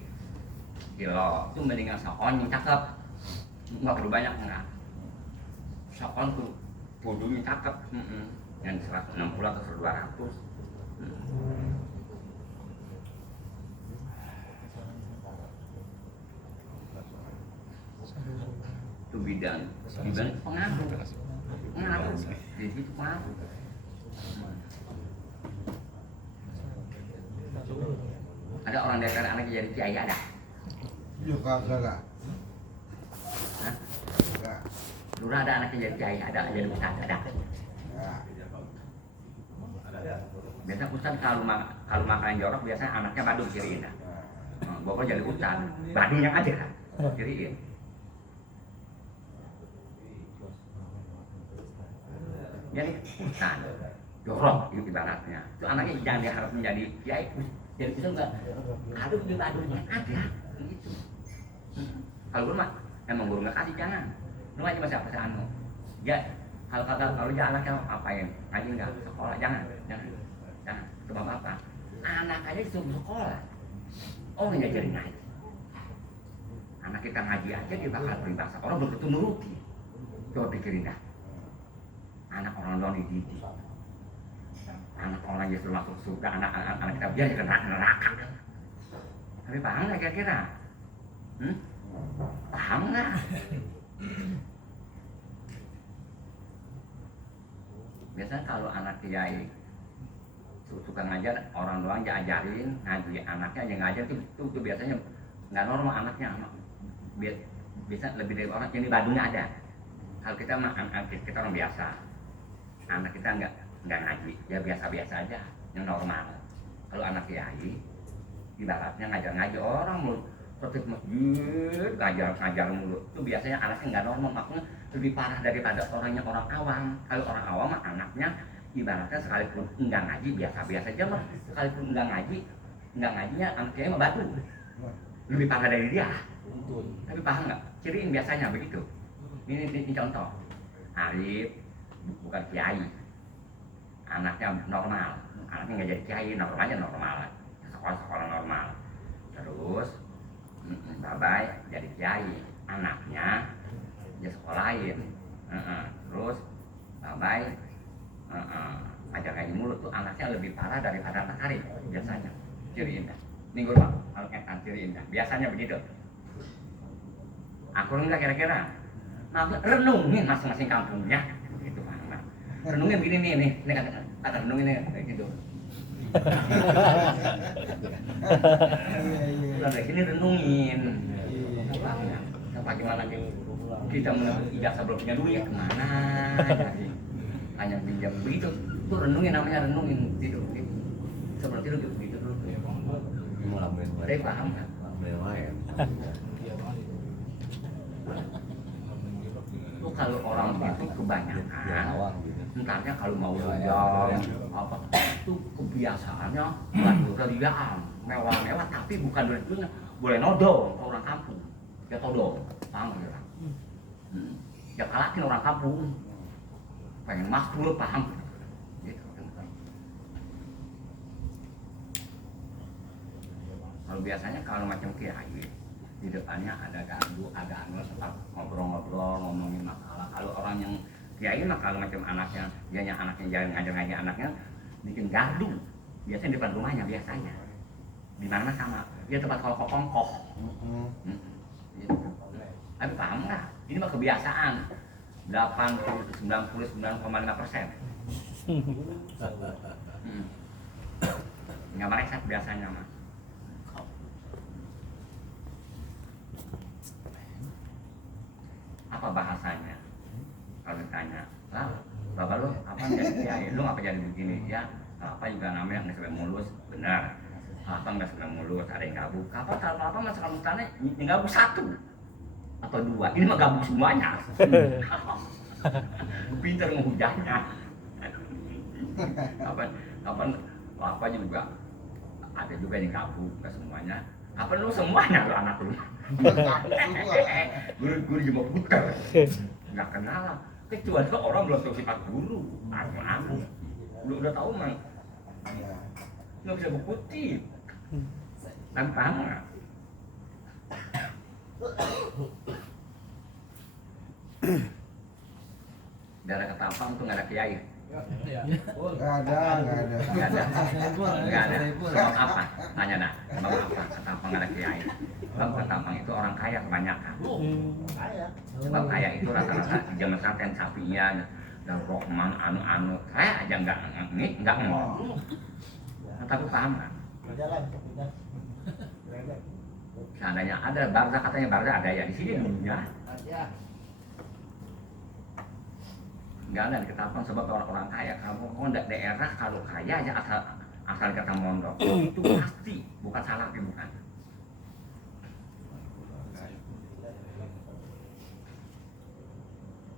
kilo, itu mendingan sakon yang cakep. Nggak perlu banyak enggak. Sakon tuh kudunya cakep. Yang 160 atau 200. Itu bidang pengaruh. Di situ pengaruh. Ada orang DPR anak jadi kiai ada? Juga kagak lah. Hah? Enggak. Lurah ada anaknya jadi kiai, ada jadi ustaz, ada. Ya. Biasa ustaz kalau makan jorok biasanya anaknya badung ciriin. Bapak jadi ustaz, badung yang aja kan, ciriin. Jadi ustaz, jorok itu ibaratnya. Itu anaknya jangan diharap menjadi kiai, jadi bisa enggak. Aduh di badungnya ada, gitu. Kalau guru mah emang guru nggak kasih jangan. Lu aja masih apa sih anu? Ya kalau dia anaknya apain? Ngaji enggak sekolah jangan. Sebab apa? Anak aja disuruh sekolah. Oh nggak jadi ngaji. Anak kita ngaji aja dia bakal peribahasa. Orang belum tentu nuruti. Coba pikirin dah. Anak orang doang dididik. Anak orang justru masuk surga. Anak kita biar ke neraka. Tapi paham nggak kira-kira? Paham nggak? Biasanya kalau anak kiai suka ngajar, orang doang diajarin, ngaji anaknya yang ngajar itu biasanya nggak normal anaknya. Bisa lebih dari orang yang di Bandungnya ada. Kalau kita mah kita orang biasa, anak kita nggak ngaji, ya biasa-biasa aja, yang normal. Kalau anak kiai, ibaratnya ngajar orang mulu, tertib masjid, ngajar mulu, itu biasanya anaknya nggak normal, makanya lebih parah daripada orang awam. Kalau orang awam mah anaknya ibaratnya sekalipun enggak ngaji biasa-biasa aja mah, sekalipun enggak ngajinya anaknya mah batu, lebih parah dari dia. Tapi paham nggak? Ciriin biasanya begitu. Ini contoh. Arif bukan kiai, anaknya normal, anaknya nggak jadi kiai, normalnya normal, sekolah normal. Terus babai jadi kiai, anaknya dia sekolahin. Terus babai ajar ngaji mulut tuh anaknya lebih parah daripada anak Arif biasanya. Ciriin dah. Minggu bang, kalau ciriin dah. Biasanya begitu. Aku enggak kira-kira. Nah, renungin masing-masing kampungnya. Gitu Pak. Renungin begini nih. Ini kata renungin nih kayak gitu. Dari sini renungin. Apa gimana kita menuntut ijazah belum punya duit kemana? Hanya pinjam begitu. Itu renungin namanya renungin tidur. Sebelum tidur gitu dulu. Saya paham kan? Itu kalau orang itu kebanyakan, entarnya kalau mau jalan apa itu kebiasaannya berlian mewah-mewah, tapi bukan duitnya boleh nodong ke orang kampung, ya todong, paham ya? Ya kalakin orang kampung, pengen makmur paham? Gitu. Kalau biasanya kalau macam kiai di depannya ada ganggu, ada tempat ngobrol-ngobrol, ngomongin masalah. Kalau orang yang kiai mah kalau macam anaknya, dianya anaknya jalan ngajar anaknya bikin gaduh. Biasanya di depan rumahnya biasanya. Di mana sama dia tempat kongkoh. Gitu. Tapi paham nggak? Ini mah kebiasaan. 99,5%. Nggak mereka biasanya mah. Apa bahasanya? Kalau ditanya, lah, bapak lu apa jadi kiai? Lu ngapa jadi begini? Ya, apa juga namanya nggak sampai mulus, benar. Apa nggak sampai mulus? Ada yang gabung. Apa kalau apa masalah mustahil? Yang gabung 1 atau 2. Ini mah gabung semuanya. Pintar menghujahnya. Apa juga ada juga yang gabung, nggak semuanya. Apa lu semuanya lu anak lu? Guru cuma putar, nggak kenal. Kecuali orang belum tahu sifat guru, aku lu udah tahu mah, nggak bisa berkutip, tanpa nggak. Daerah Ketapang tuh nggak ada kiai. Nggak ada. Sebab apa? Tanya dah. Sebab apa? Ketapang nggak ada kiai. Sebab Ketapang itu orang kaya kebanyakan. Sebab kaya itu rata-rata di zaman sekarang sapinya dan Rohman anu kaya aja nggak ngomong. Tapi paham kan? Seandainya ada Barza, katanya Barza ada ya di sini dunia. nggak ada ketapang sebab orang-orang kaya kamu daerah kalau kaya aja asal kata mondok itu pasti bukan salah tapi bukan.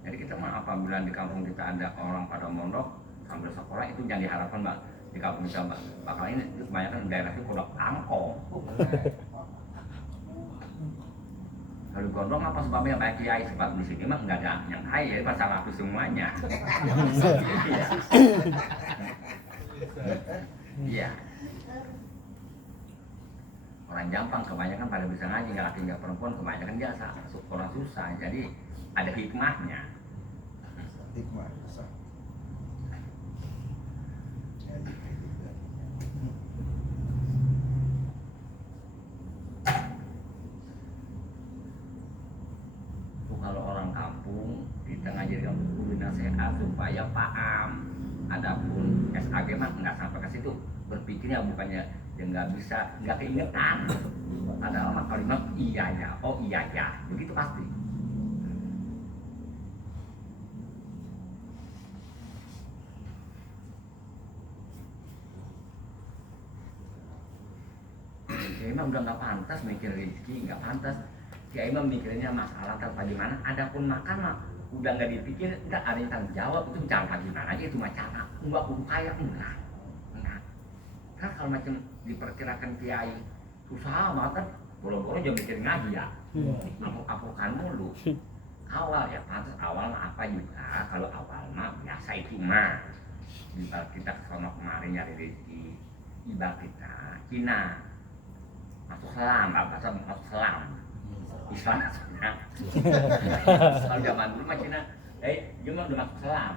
Jadi kita mah apabila di kampung kita ada orang pada mondok sambil sekolah itu jangan diharapkan mbak di kampung kita mbak bakal ini kebanyakan daerah itu kodok angkong. Kalau gondrong apa sebabnya banyak kiai sebab di sini mah nggak ada yang kaya jadi pasal aku semuanya. Iya. Orang Jampang kebanyakan pada bisa ngaji nggak laki nggak perempuan kebanyakan biasa orang susah jadi ada hikmahnya. Hikmah susah. Kalau orang kampung kita ngajarin kudu nasihat supaya paham. Adapun SAG mah nggak sampai ke situ berpikirnya bukannya yang nggak bisa nggak keingetan. Ada kalimat iya ya, oh iya ya, begitu pasti. Kiai mah udah nggak pantas mikir rezeki, nggak pantas. Kiai mah mikirnya masalah tanpa gimana. Adapun makan mah udah nggak dipikir, nggak ada yang tanggung jawab itu cara gimana aja itu macam nggak kudu kaya enggak. Kan kalau macam diperkirakan kiai susah banget, boro-boro jangan mikir ngaji ya. Apuk-apukan mulu. Awal ya pantas awal mah apa juga kalau awal mah biasa itu mah. Ibarat kita kesana kemarin nyari rezeki, ibarat kita Cina masuk selam, bahasa masuk selam. Islam maksudnya. Kalau zaman dulu mah Cina, cuma udah masuk selam.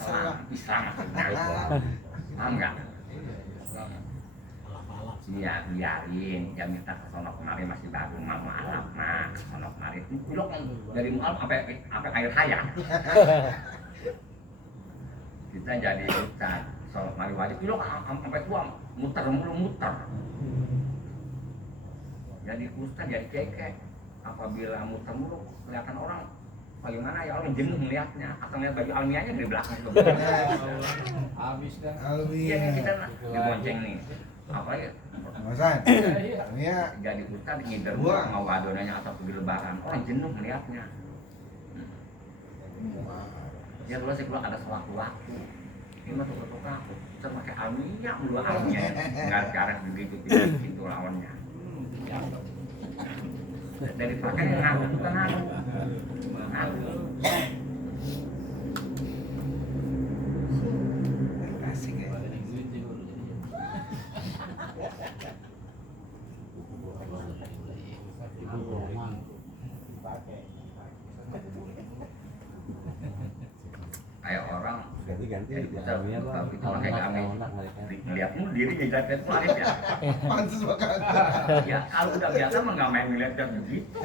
Selam, Islam maksudnya. Paham nggak? Iya, biarin. Ya minta ke sono kemari masih baru mau mualaf mah. Ke sono kemari. Belok dari mualaf sampai air hayat. Kita jadi ustaz. Sono kemari wajib. Belok sampai tua muter mulu muter. Jadi ustaz jadi cekek. Apabila muter mulu kelihatan orang bagaimana ya orang jenuh melihatnya atau melihat baju almiahnya dari belakang itu. Habis dah. Iya kita dibonceng nih. Apa ya? Masan. Iya. Jadi ustaz ngider sama wadonanya atau pergi lebaran orang jenuh melihatnya. Ya kalau saya ada sewaktu-waktu ini mah tukar-tukar aku ustaz pakai almiah mulu almiah nggak karet begitu itu lawannya. Dari pakai ngaku bukan ngaku. Asik ya. Kayak orang Ganti-ganti jadi ustaz alamiah, Bang. kita pakai kami ngeliatmu diri ngeliat itu arif ya. Pantes banget. Ya kalau udah biasa mah nggak main ngeliat begitu.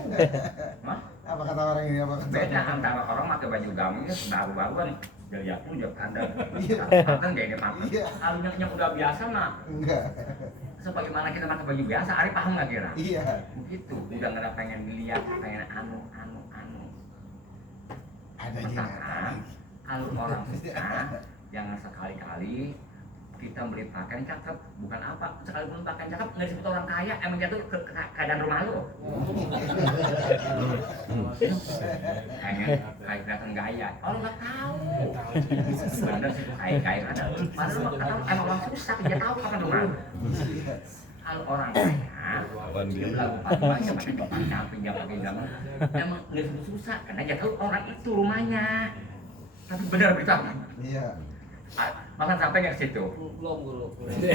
Hah? Apa kata orang ini? Apa kata Beda orang? antara orang pakai baju gamis baru-baruan dari aku jauh kandang. Iya. Kan gak ini pantas. Iya. Kalau yang udah biasa mah Enggak. sebagaimana kita pakai baju biasa, Arif paham nggak kira? Iya. Begitu, udah nggak ada pengen dilihat, pengen anu. Ada Maka kalau orang susah, jangan sekali-kali kita beli pakaian cakep, bukan apa, sekalipun pakaian cakep nggak disebut orang kaya, emang jatuh ke keadaan rumah lu. Kayak kelihatan gaya, orang nggak tahu. Bener sih kaya ada, padahal emang orang susah, dia tahu kapan rumah. Kalau orang kaya, dia bilang banyak pakai pakai pinjam, emang nggak disebut susah, karena dia tahu orang itu rumahnya. Tapi benar kita. Iya. Makan sampai nggak ke situ? Belum. Gitu.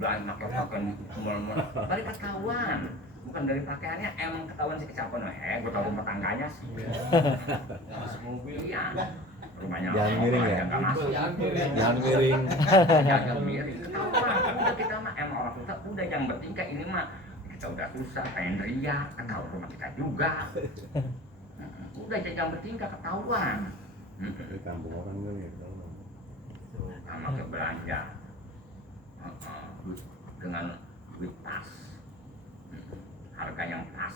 Belum pakai pakaian semua. Balik ketahuan. Bukan dari pakaiannya, emang ketahuan si kecapon. Gue tahu rumah tangganya sih. Nggak masuk mobil. Iya. Rumahnya Jangan miring ya? Nggak masuk. Jangan miring. Jangan miring. Ketahuan. Udah kita mah emang orang kita udah yang bertingkah ini mah kita udah susah, pengen riak, ketahuan rumah kita juga. Udah jangan bertingkah ketahuan. Di kampung orang kan ya. Sama ke belanja dengan duit pas, harga yang pas,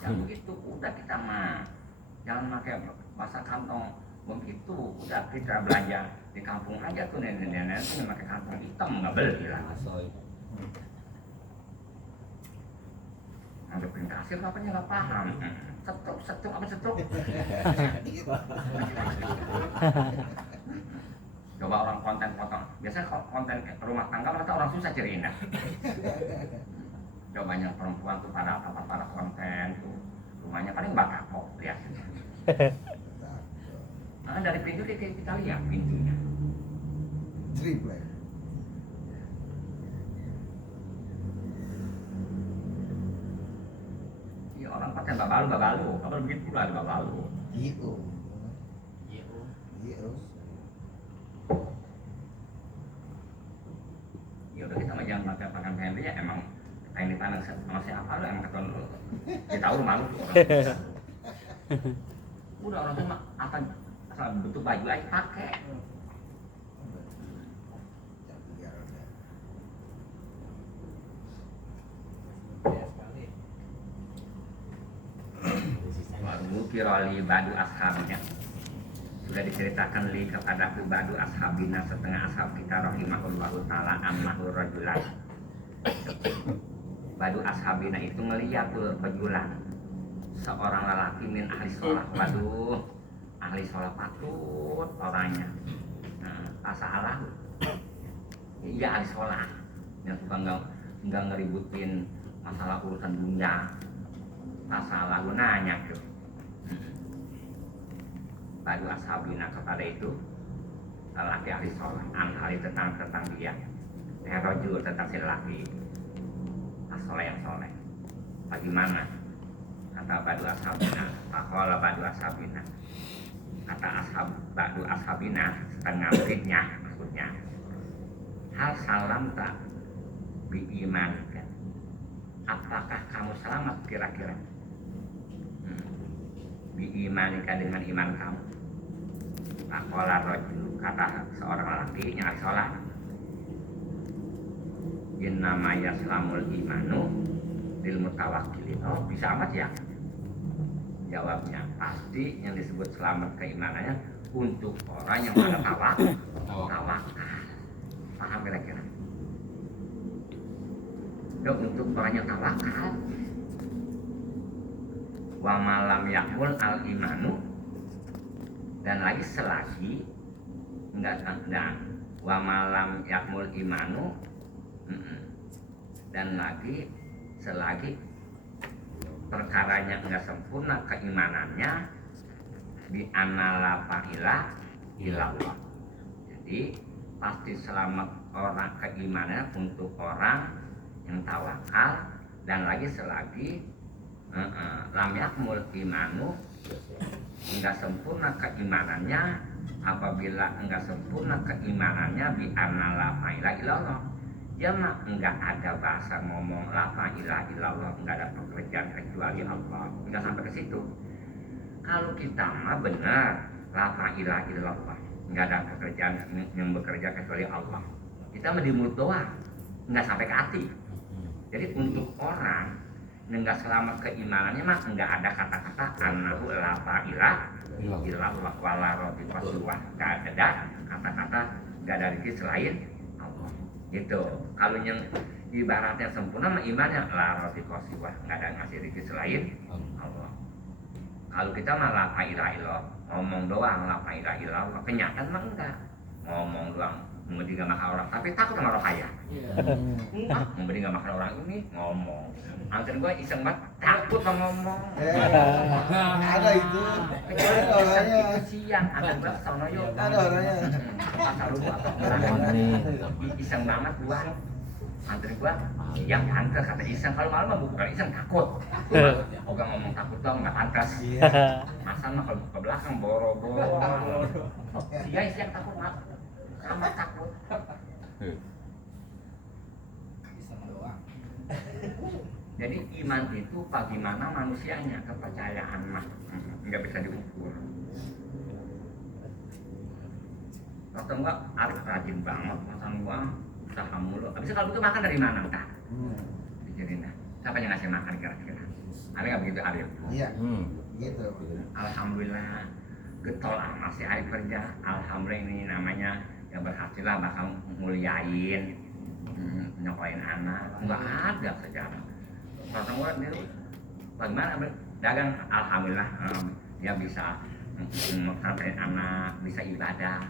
yang begitu udah kita mah jangan pakai masa kantong begitu udah kita belanja di kampung aja tuh nenek-nenek tuh pakai kantong hitam nggak beli lah. Ngadepin kasir bapaknya nggak paham. Setruk apa setruk? Coba orang konten potong. Biasanya konten rumah tangga rata orang susah ciriin dah. Coba banyak perempuan tuh para konten tuh rumahnya paling bakal lihat. Nah, dari pintu kita lihat pintunya. Triple. Iya orang pakai babalu, kabar begitu lah babalu. Gitu. Iya. Gitu. Ya udah kita mah jangan pakai Henry ya emang kain di tanah sama siapa lu emang keton lu. Kita tahu rumah lu tuh orang. Udah orang tuh mah asal bentuk baju aja pakai. Baru kiroli badu ashabnya sudah diceritakan li kepada badu ashabina setengah ashab kita rahimahullahu ta'ala ammahu rajulan. Badu ashabina itu ngeliat tuh rajulan seorang lelaki min ahli sholat. Waduh, ahli sholat patut orangnya. Asalah iya ahli sholat yang suka nggak ngeributin masalah urusan dunia. Masalah gunanya tuh. Badu ashabina kepada itu lelaki ahli sholat, ahli tentang dia. Rojul tentang si lelaki asoleh yang soleh. Bagaimana? Kata badu ashabina, pakola badu ashabina. Kata badu ashabina setengah fitnya maksudnya. Hal salam tak biimanika. Apakah kamu selamat kira-kira? Biimanika dengan iman kamu. Pakola rojul kata seorang lelaki yang ahli sholat. Innama yaslamul imanu lil mutawakkilin. Oh, bisa amat ya? Jawabnya, pasti yang disebut selamat keimanannya untuk orang yang pada tawakal. Paham kira-kira? Untuk orang yang tawakal. Wa malam yakul al imanu, dan lagi selagi enggak wa malam yakmul imanu, dan lagi selagi perkaranya enggak sempurna keimanannya bi anala fa'ila ilallah. Jadi pasti selamat orang keimanannya untuk orang yang tawakal, dan lagi selagi lam yakmul imanu, enggak sempurna keimanannya apabila enggak sempurna keimanannya bi anala fa'ila ilallah. Dia mah enggak ada bahasa ngomong la ilaha illallah, enggak ada pekerjaan kecuali Allah, enggak sampai ke situ. Kalau kita mah benar la ilaha illallah, enggak ada pekerjaan yang bekerja kecuali Allah, kita mah di mulut doang, enggak sampai ke hati. Jadi untuk orang yang enggak selamat keimanannya mah enggak ada kata-kata annahu la ilaha illallah wala rabbika siwa, enggak ada kata-kata enggak ada rezeki selain Allah. Gitu. Kalau yang ibaratnya sempurna mah imannya la rabbika siwa, enggak ada ngasih rezeki selain Allah. Kalau kita mah la ilaha illallah, ngomong doang la ilaha illallah, kenyataan mah enggak. Ngomong doang, memberi enggak makan orang, tapi takut sama orang kaya. Memberi enggak makan orang ini ngomong. Antar gua iseng banget, takut sama ngomong. Ada itu. Kecuali Ada orangnya. siang, antar gua sono yuk. Ada orangnya. Pasar lu atau orang iseng banget gua. Antar gua, yang pantas kata iseng. Kalau malam mah bukan iseng, takut. Oga ngomong takut dong, nggak pantas. Masa mah kalau ke belakang boro-boro. Dia iseng takut mah, sama takut. Jadi iman itu bagaimana manusianya, kepercayaan mah nggak bisa diukur. Atau enggak, Arif rajin banget makan gua, usaha mulu. Habis itu kalau itu makan dari mana entah? Pikirin dah. Siapa yang ngasih makan kira-kira? Ada nggak begitu Arif? Iya. Gitu. Alhamdulillah getol amat si Arif kerja. Alhamdulillah ini namanya ya berhasil lah, bakal muliain, nyokoin anak. Nggak ada sejarah. Kalau orang itu bagaimana dagang, alhamdulillah dia bisa nganterin anak, bisa ibadah.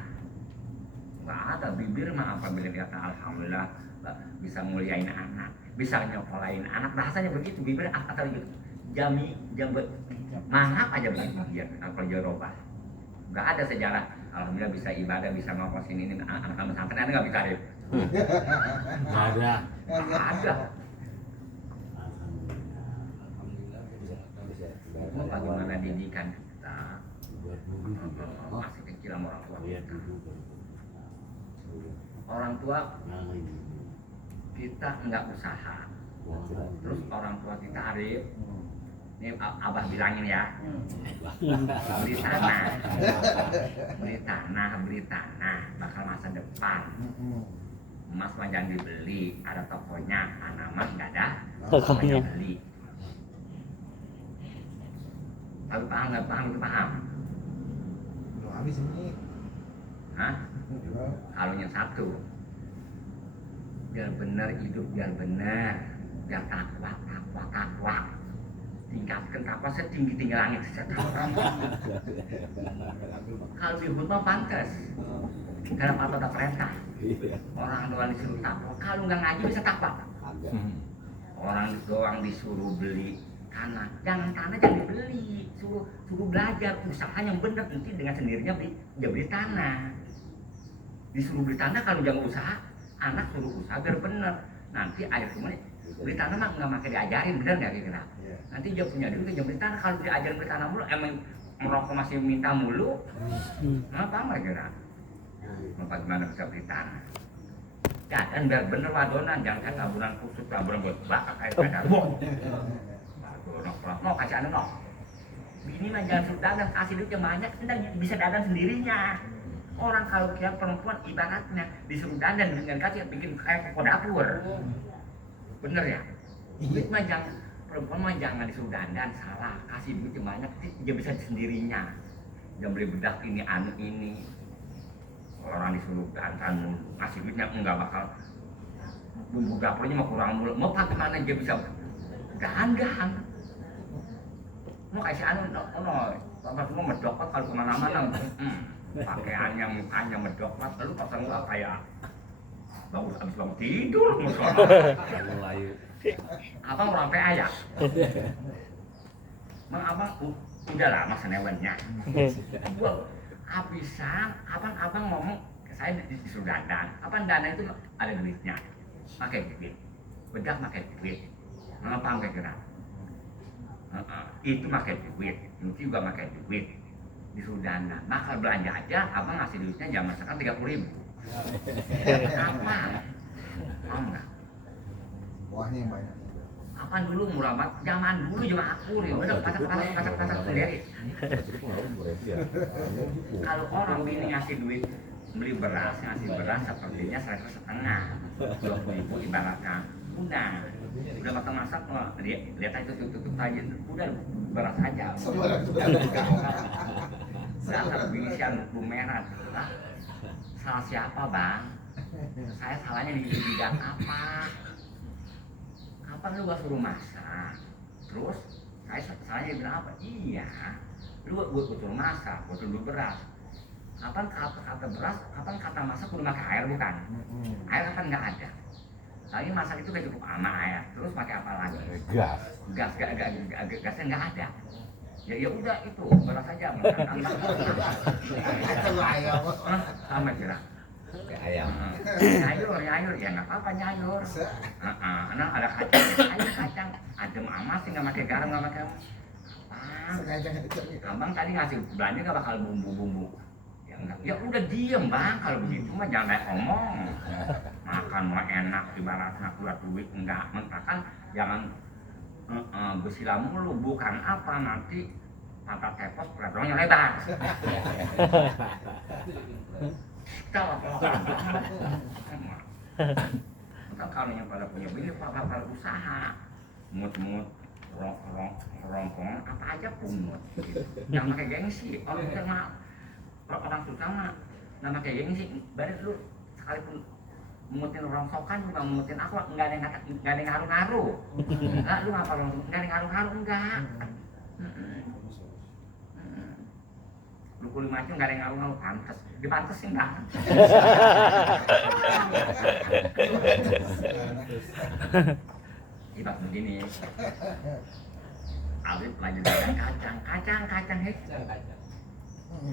Nggak ada bibir mah apabila dia kata alhamdulillah bisa muliain anak, bisa nyokolain anak, bahasanya begitu bibir atau gitu. Jami mangap aja begitu dia kalau jorobah. Nggak ada sejarah alhamdulillah bisa ibadah, bisa ngokosin ini anak-anak pesantren, ada nggak bisa Arif? Nggak ada. Nggak ada. Mau bagaimana didikan kita masih kecil sama orang tua kita. Orang tua kita nggak usaha, terus orang tua kita Arif, ini abah bilangin ya, beli tanah, bakal masa depan. Emas mah jangan dibeli, ada tokonya, anak mah nggak ada, tokonya beli. Tapi paham nggak paham itu paham? Belum habis ini. Hah? Kalau yang satu, biar benar hidup, biar benar, biar takwa, tingkatkan takwa setinggi langit saja. Kalau dihut mah pantas, karena apa ada perintah. Orang doang disuruh takwa, kalau nggak ngaji bisa takwa. Orang doang disuruh beli tanah, jangan dibeli, suruh belajar usaha yang benar, nanti dengan sendirinya beli tanah. Disuruh beli tanah, kalau jangan usaha, anak suruh usaha biar bener. Nanti air semua beli tanah mah nggak pakai diajarin, bener nggak kira? Nanti dia punya duit dia beli tanah, kalau diajarin beli tanah mulu, emang merokok masih minta mulu, apa nggak kira? Bagaimana bisa beli tanah? Dan biar bener wadonan, jangan kan taburan kusut, taburan buat bakar kayak sepeda bom. Mau kasih anu no. Bini mah jangan suruh dagang, kasih duit yang banyak, entah bisa dagang sendirinya. Orang kalau kira perempuan ibaratnya disuruh dandan dengan kasih bikin kayak kode dapur. Bener ya? Duit mah jangan, perempuan mah jangan disuruh dandan, salah. Kasih duit yang banyak, dia bisa sendirinya. Jangan beli bedak ini, anu ini. Orang disuruh dandan, kasih duitnya enggak bakal. Bumbu dapurnya mau kurang mulu, mau pakai mana dia bisa dandan. Mau kasih anu, bapak semua mendokot kalau kemana-mana. Pakaiannya, mukanya mendoklat, lalu pasang gua kayak bagus habis bangun tidur musola. Abang orang PA ya? Mang abang udah lama senewennya. Gua habisan, abang ngomong ke saya disuruh dandan. Abang dandan itu ada duitnya, pakai duit, bedak pakai duit, ngapa nggak kira? Itu pakai duit, nyuci juga pakai duit. Disuruh dandan, bakal belanja aja, abang ngasih duitnya jam masakan 30.000. Apa? Mau nggak? Buahnya yang banyak. Apaan dulu murah banget, zaman dulu juga akur ya, udah pasak sendiri. Kalau orang bini ngasih duit, beli beras, ngasih beras sepertinya 100 setengah, 20.000 ibaratkan, udah masak, lihat aja tutup aja, udah beras aja. Dasar binisian bumerang, salah siapa bang? Saya salahnya di bidang apa? Kapan lu gak suruh masak? Terus saya salahnya bilang apa? Iya, lu gua suruh masak, gua suruh beras. Kapan kata beras, kapan kata masak udah pakai air bukan? Air kan nggak ada. Tapi masak itu kayak cukup sama air. Terus pakai apa lagi? Gasnya nggak ada. Ya udah itu beras aja makan Itu ayam. sama kira Ayam. nyayur ya nggak apa-apa nyayur. Nah ada kacang adem amat sih nggak pakai garam nggak pakai abang tadi ngasih belanja nggak bakal bumbu ya udah diem bang, kalau begitu mah jangan banyak ngomong. Makan mau enak ibaratnya keluar duit enggak, mentakan jangan bersilam mulu, bukan apa nanti mata tepos pelatongnya lebar. Kalau yang pada punya bini pada usaha, mut rongkong apa aja pungut, jangan pakai gengsi. Orang kita Kalau orang susah mah nama kayak gini sih, baris lu sekalipun mengutin rongsokan juga mengutin aku nggak ada yang ngaruh-ngaruh. Enggak, lu ngapa langsung nggak ada yang ngaruh-ngaruh enggak. Lu kulit macam nggak ada yang ngaruh-ngaruh pantas, dipantesin dah. Ibak begini. Alif lagi dagang kacang hei.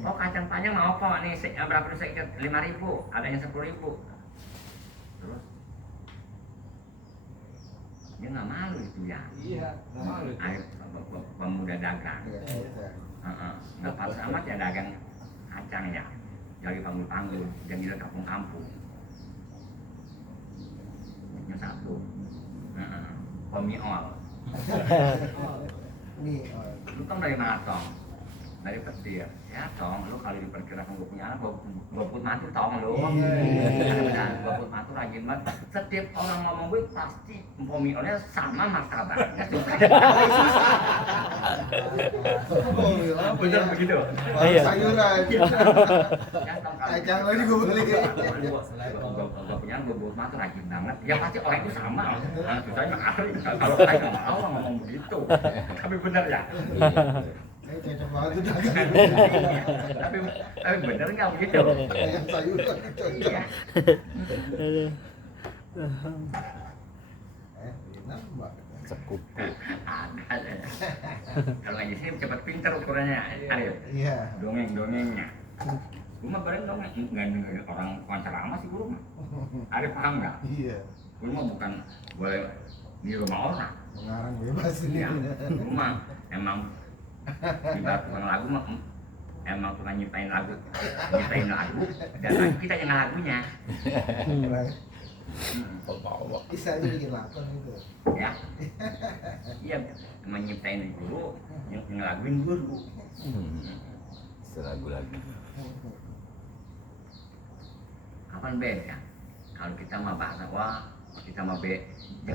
Oh kacang panjang mau apa nih? Berapa tuh saya 5.000, ada yang 10.000. Terus dia nggak malu itu ya. Iya, nggak malu. Ayo pemuda dagang. Nggak pas amat ya dagang kacang ya. Jadi panggul-panggul, dan di kampung-kampung. Yang satu, Pomiol. Nih, Lu kan dari mana tong? Dari petir. Ya tong, lu kalau diperkirakan gue punya anak, gue put mati tong lu. Benar, gue put mati rajin banget. Setiap orang ngomong gue pasti Pomiolnya sama martabaknya. Bener begitu. Iya. Sayuran. Ya, tong, kalau Kacang lagi gue beli. Gue punya gue buat mati rajin banget. Ya pasti orang itu sama. Nah, susahnya asli. Kalau saya nggak mau ngomong begitu. Tapi bener ya. Cocok banget tuh dagang. Tapi bener nggak begitu? Kayak sayuran cocok. Nambah. Sekupu. Ada. Kalau ngaji sih cepat pinter ukurannya. Ayo. Iya. Dongengnya. Gue mah bareng dongeng. Nggak dengerin orang konceramah sih guru mah. Ada paham nggak? Iya. Gue mah bukan boleh di rumah orang. Mengarang bebas ini. Ya, gue mah emang ibarat tukang lagu mah emang tukang nyiptain lagu dan kita yang lagunya. Bisa aja bikin lakon gitu. Ya, iya emang nyiptain guru yang ngelaguin guru. Selagu lagi. Kapan beda? Kalau kita mah bahasa wah kita mah dia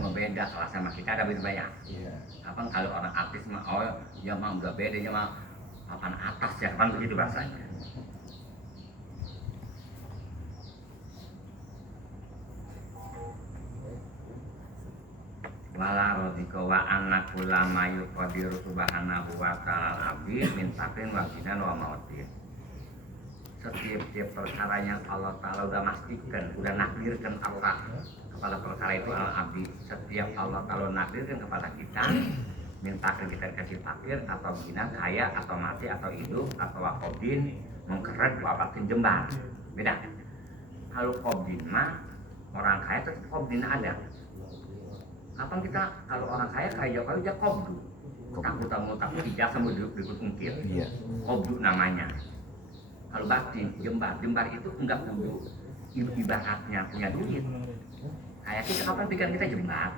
mah beda kelas sama kita ada beda ya. Iya. Kapan kalau orang artis mah oh ya mah udah beda ya mah papan atas ya kapan begitu bahasanya. Wala rodiko wa anak ulama yuqadiru subhanahu wa ta'ala abdi min takin wa jinan wa mautin. Setiap perkara yang Allah Ta'ala udah pastikan, udah nakdirkan Allah kepada perkara itu al-abdi. Setiap Allah Ta'ala nakdirkan kepada kita, mintakan kita dikasih takdir atau gina, kaya atau mati atau hidup atau wakobin, mengkeret, wabatin jembar. Beda. Kalau kobin mah orang kaya tetap kobin ada. Kapan kita kalau orang kaya jauh aja kobdu. Takut takut tidak sama berikut mungkin. Iya. Kobdu namanya. Kalau batin, jembar itu enggak kudu ibaratnya punya duit. Kayak kita kapan pikir kita jembar.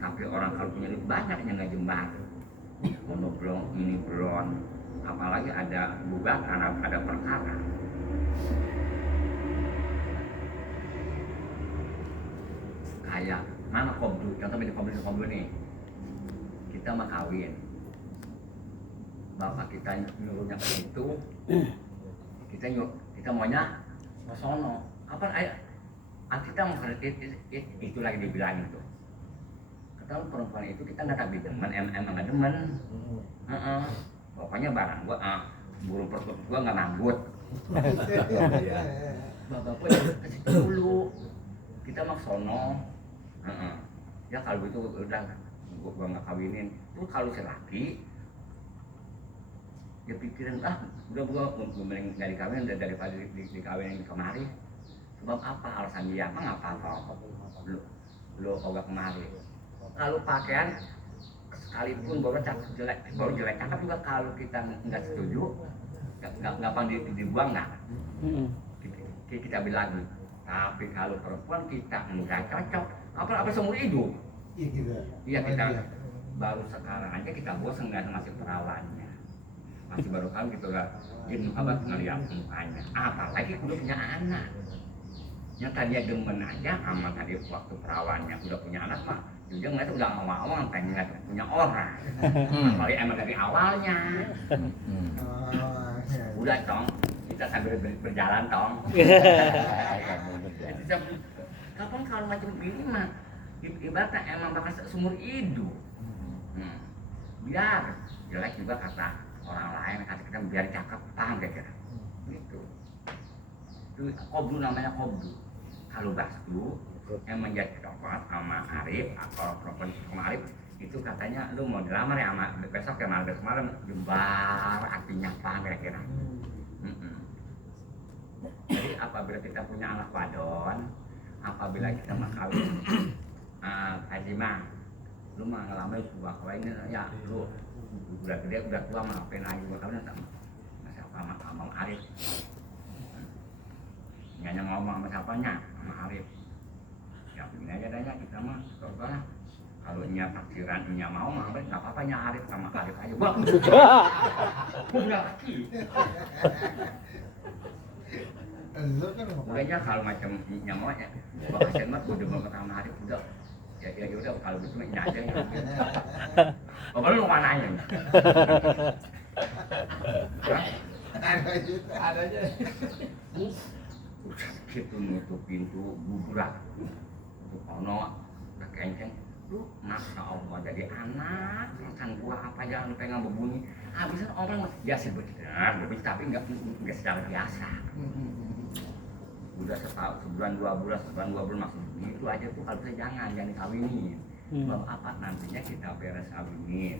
Tapi orang kalau punya duit banyak yang nggak jembar. Monoblong ini belum. Apalagi ada gugatan, ada perkara. Kayak mana kobdu? Contoh di kobdu nih. Kita mau kawin. Bapak kita nyuruhnya ke situ. Kita maunya ke sono. Kapan ayo? Kita mau itu lagi dibilangin tuh. Kata perempuan itu kita nggak tapi demen, emang nggak demen. Pokoknya barang gua, burung perut gua nggak manggut. Bapak pun ke situ dulu. Kita mau ke sono. Ya kalau itu udah gua nggak kawinin. Tuh kalau selaki dia pikirin udah gua mending nggak dikawin daripada dikawinin kemari. Sebab apa alasan dia? Apa ngapa lo ogah kemari? Kalau pakaian sekalipun baru jelek cakep juga kalau kita nggak setuju gampang dibuang nggak? Kita bilang tapi kalau perempuan kita nggak cocok apa seumur hidup. Iya kita baru sekarang aja kita bosan nggak masih perawannya. Masih baru kali gitu gak jenuh abad ngeliat mukanya. Apalagi udah punya anak. Yang tadinya demen aja sama tadi waktu perawannya udah punya anak mah juga ngeliat udah awal-awal pengen punya orang. Apalagi emang dari awalnya. Udah dong kita sambil berjalan tong. Kampung berjalan. Itu kapan kalau macam gini mah ibaratnya emang bakal seumur hidup. Biar jelek juga kata orang lain, kata kita biar cakep, paham kira-kira gitu. Itu kobdu, namanya kobdu. Kalau Bastu yang menjadi coklat sama Arif, atau perempuan sama Arif itu katanya lu mau dilamar ya sama besok ya, malam besok malam jembar, artinya paham kira-kira. Jadi apabila kita punya anak wadon, apabila kita mau kawin Haji mah, lu mah ngelamar sebuah kawin ya, lu udah gede udah tua maafin lagi gua kawin sama Abang Arif. Hanya ngomong sama siapanya, sama Arif. Ya begini aja danya kita mah, coba kalau nya taksiran nya mau mah nggak apa-apa nya Arif sama Arif aja. Wah, gua laki. Lu kan mau Makanya kalau macam nya mau ya, gua kasihan mah udah mau sama Arif udah. Ya udah kalau gitu mah nya aja. Oh, kalau lu mananya? ada aja. Gitu nutup pintu buburak. Ono kenceng. Lu masya Allah jadi anak makan gua apa jangan pengen berbunyi. Habisnya orang biasa benar, tapi enggak secara biasa. Udah setahun, sebulan dua bulan masuk itu aja tuh kalau saya jangan dikawinin. Sebab apa nantinya kita beres kawinin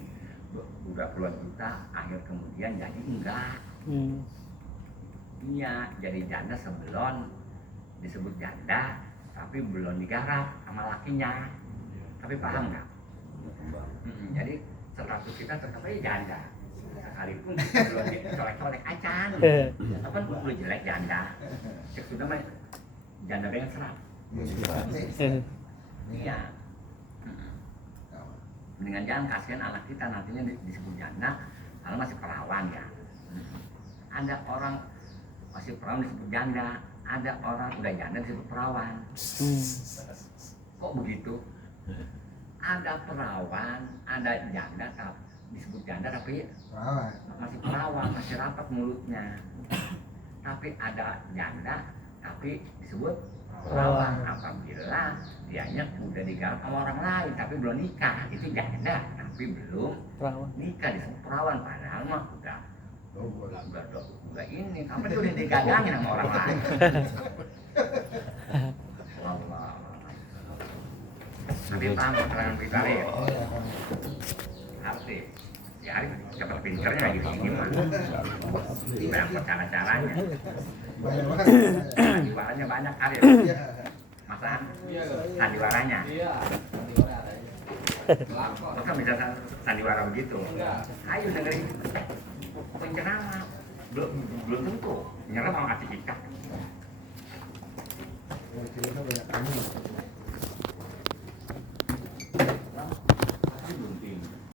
udah puluhan juta, akhir kemudian jadi enggak. Iya, jadi janda sebelum disebut janda, tapi belum digarap sama lakinya. Tapi paham nggak? Jadi status kita tetap aja janda. Sekalipun belum colek-colek acan, apa udah jelek janda. Cek sudah mah janda dengan serat. Iya. Dengan jangan kasihan anak kita nantinya disebut janda, karena masih perawan ya. Ada orang masih perawan disebut janda, ada orang udah janda disebut perawan. Kok begitu? Ada perawan, ada janda disebut janda tapi masih perawan, masih rapat mulutnya. Tapi ada janda tapi disebut perawan apabila dianya udah digarap sama orang lain tapi belum nikah, itu janda tapi belum nikah disebut perawan, padahal mah udah ini kamu tuh udah digagangin sama orang lain. Allah. Nanti paham keterangan kita ya. Harus sih. Ya Arif cepet pinternya lagi di sini mah. Banyak cara-caranya. Sandiwaranya banyak Arif. Masa sandiwaranya. Lo kan bisa sandiwara begitu. Ayo dengerin penceramah. Belum tentu nyerah mau kasih kita. Cerita banyak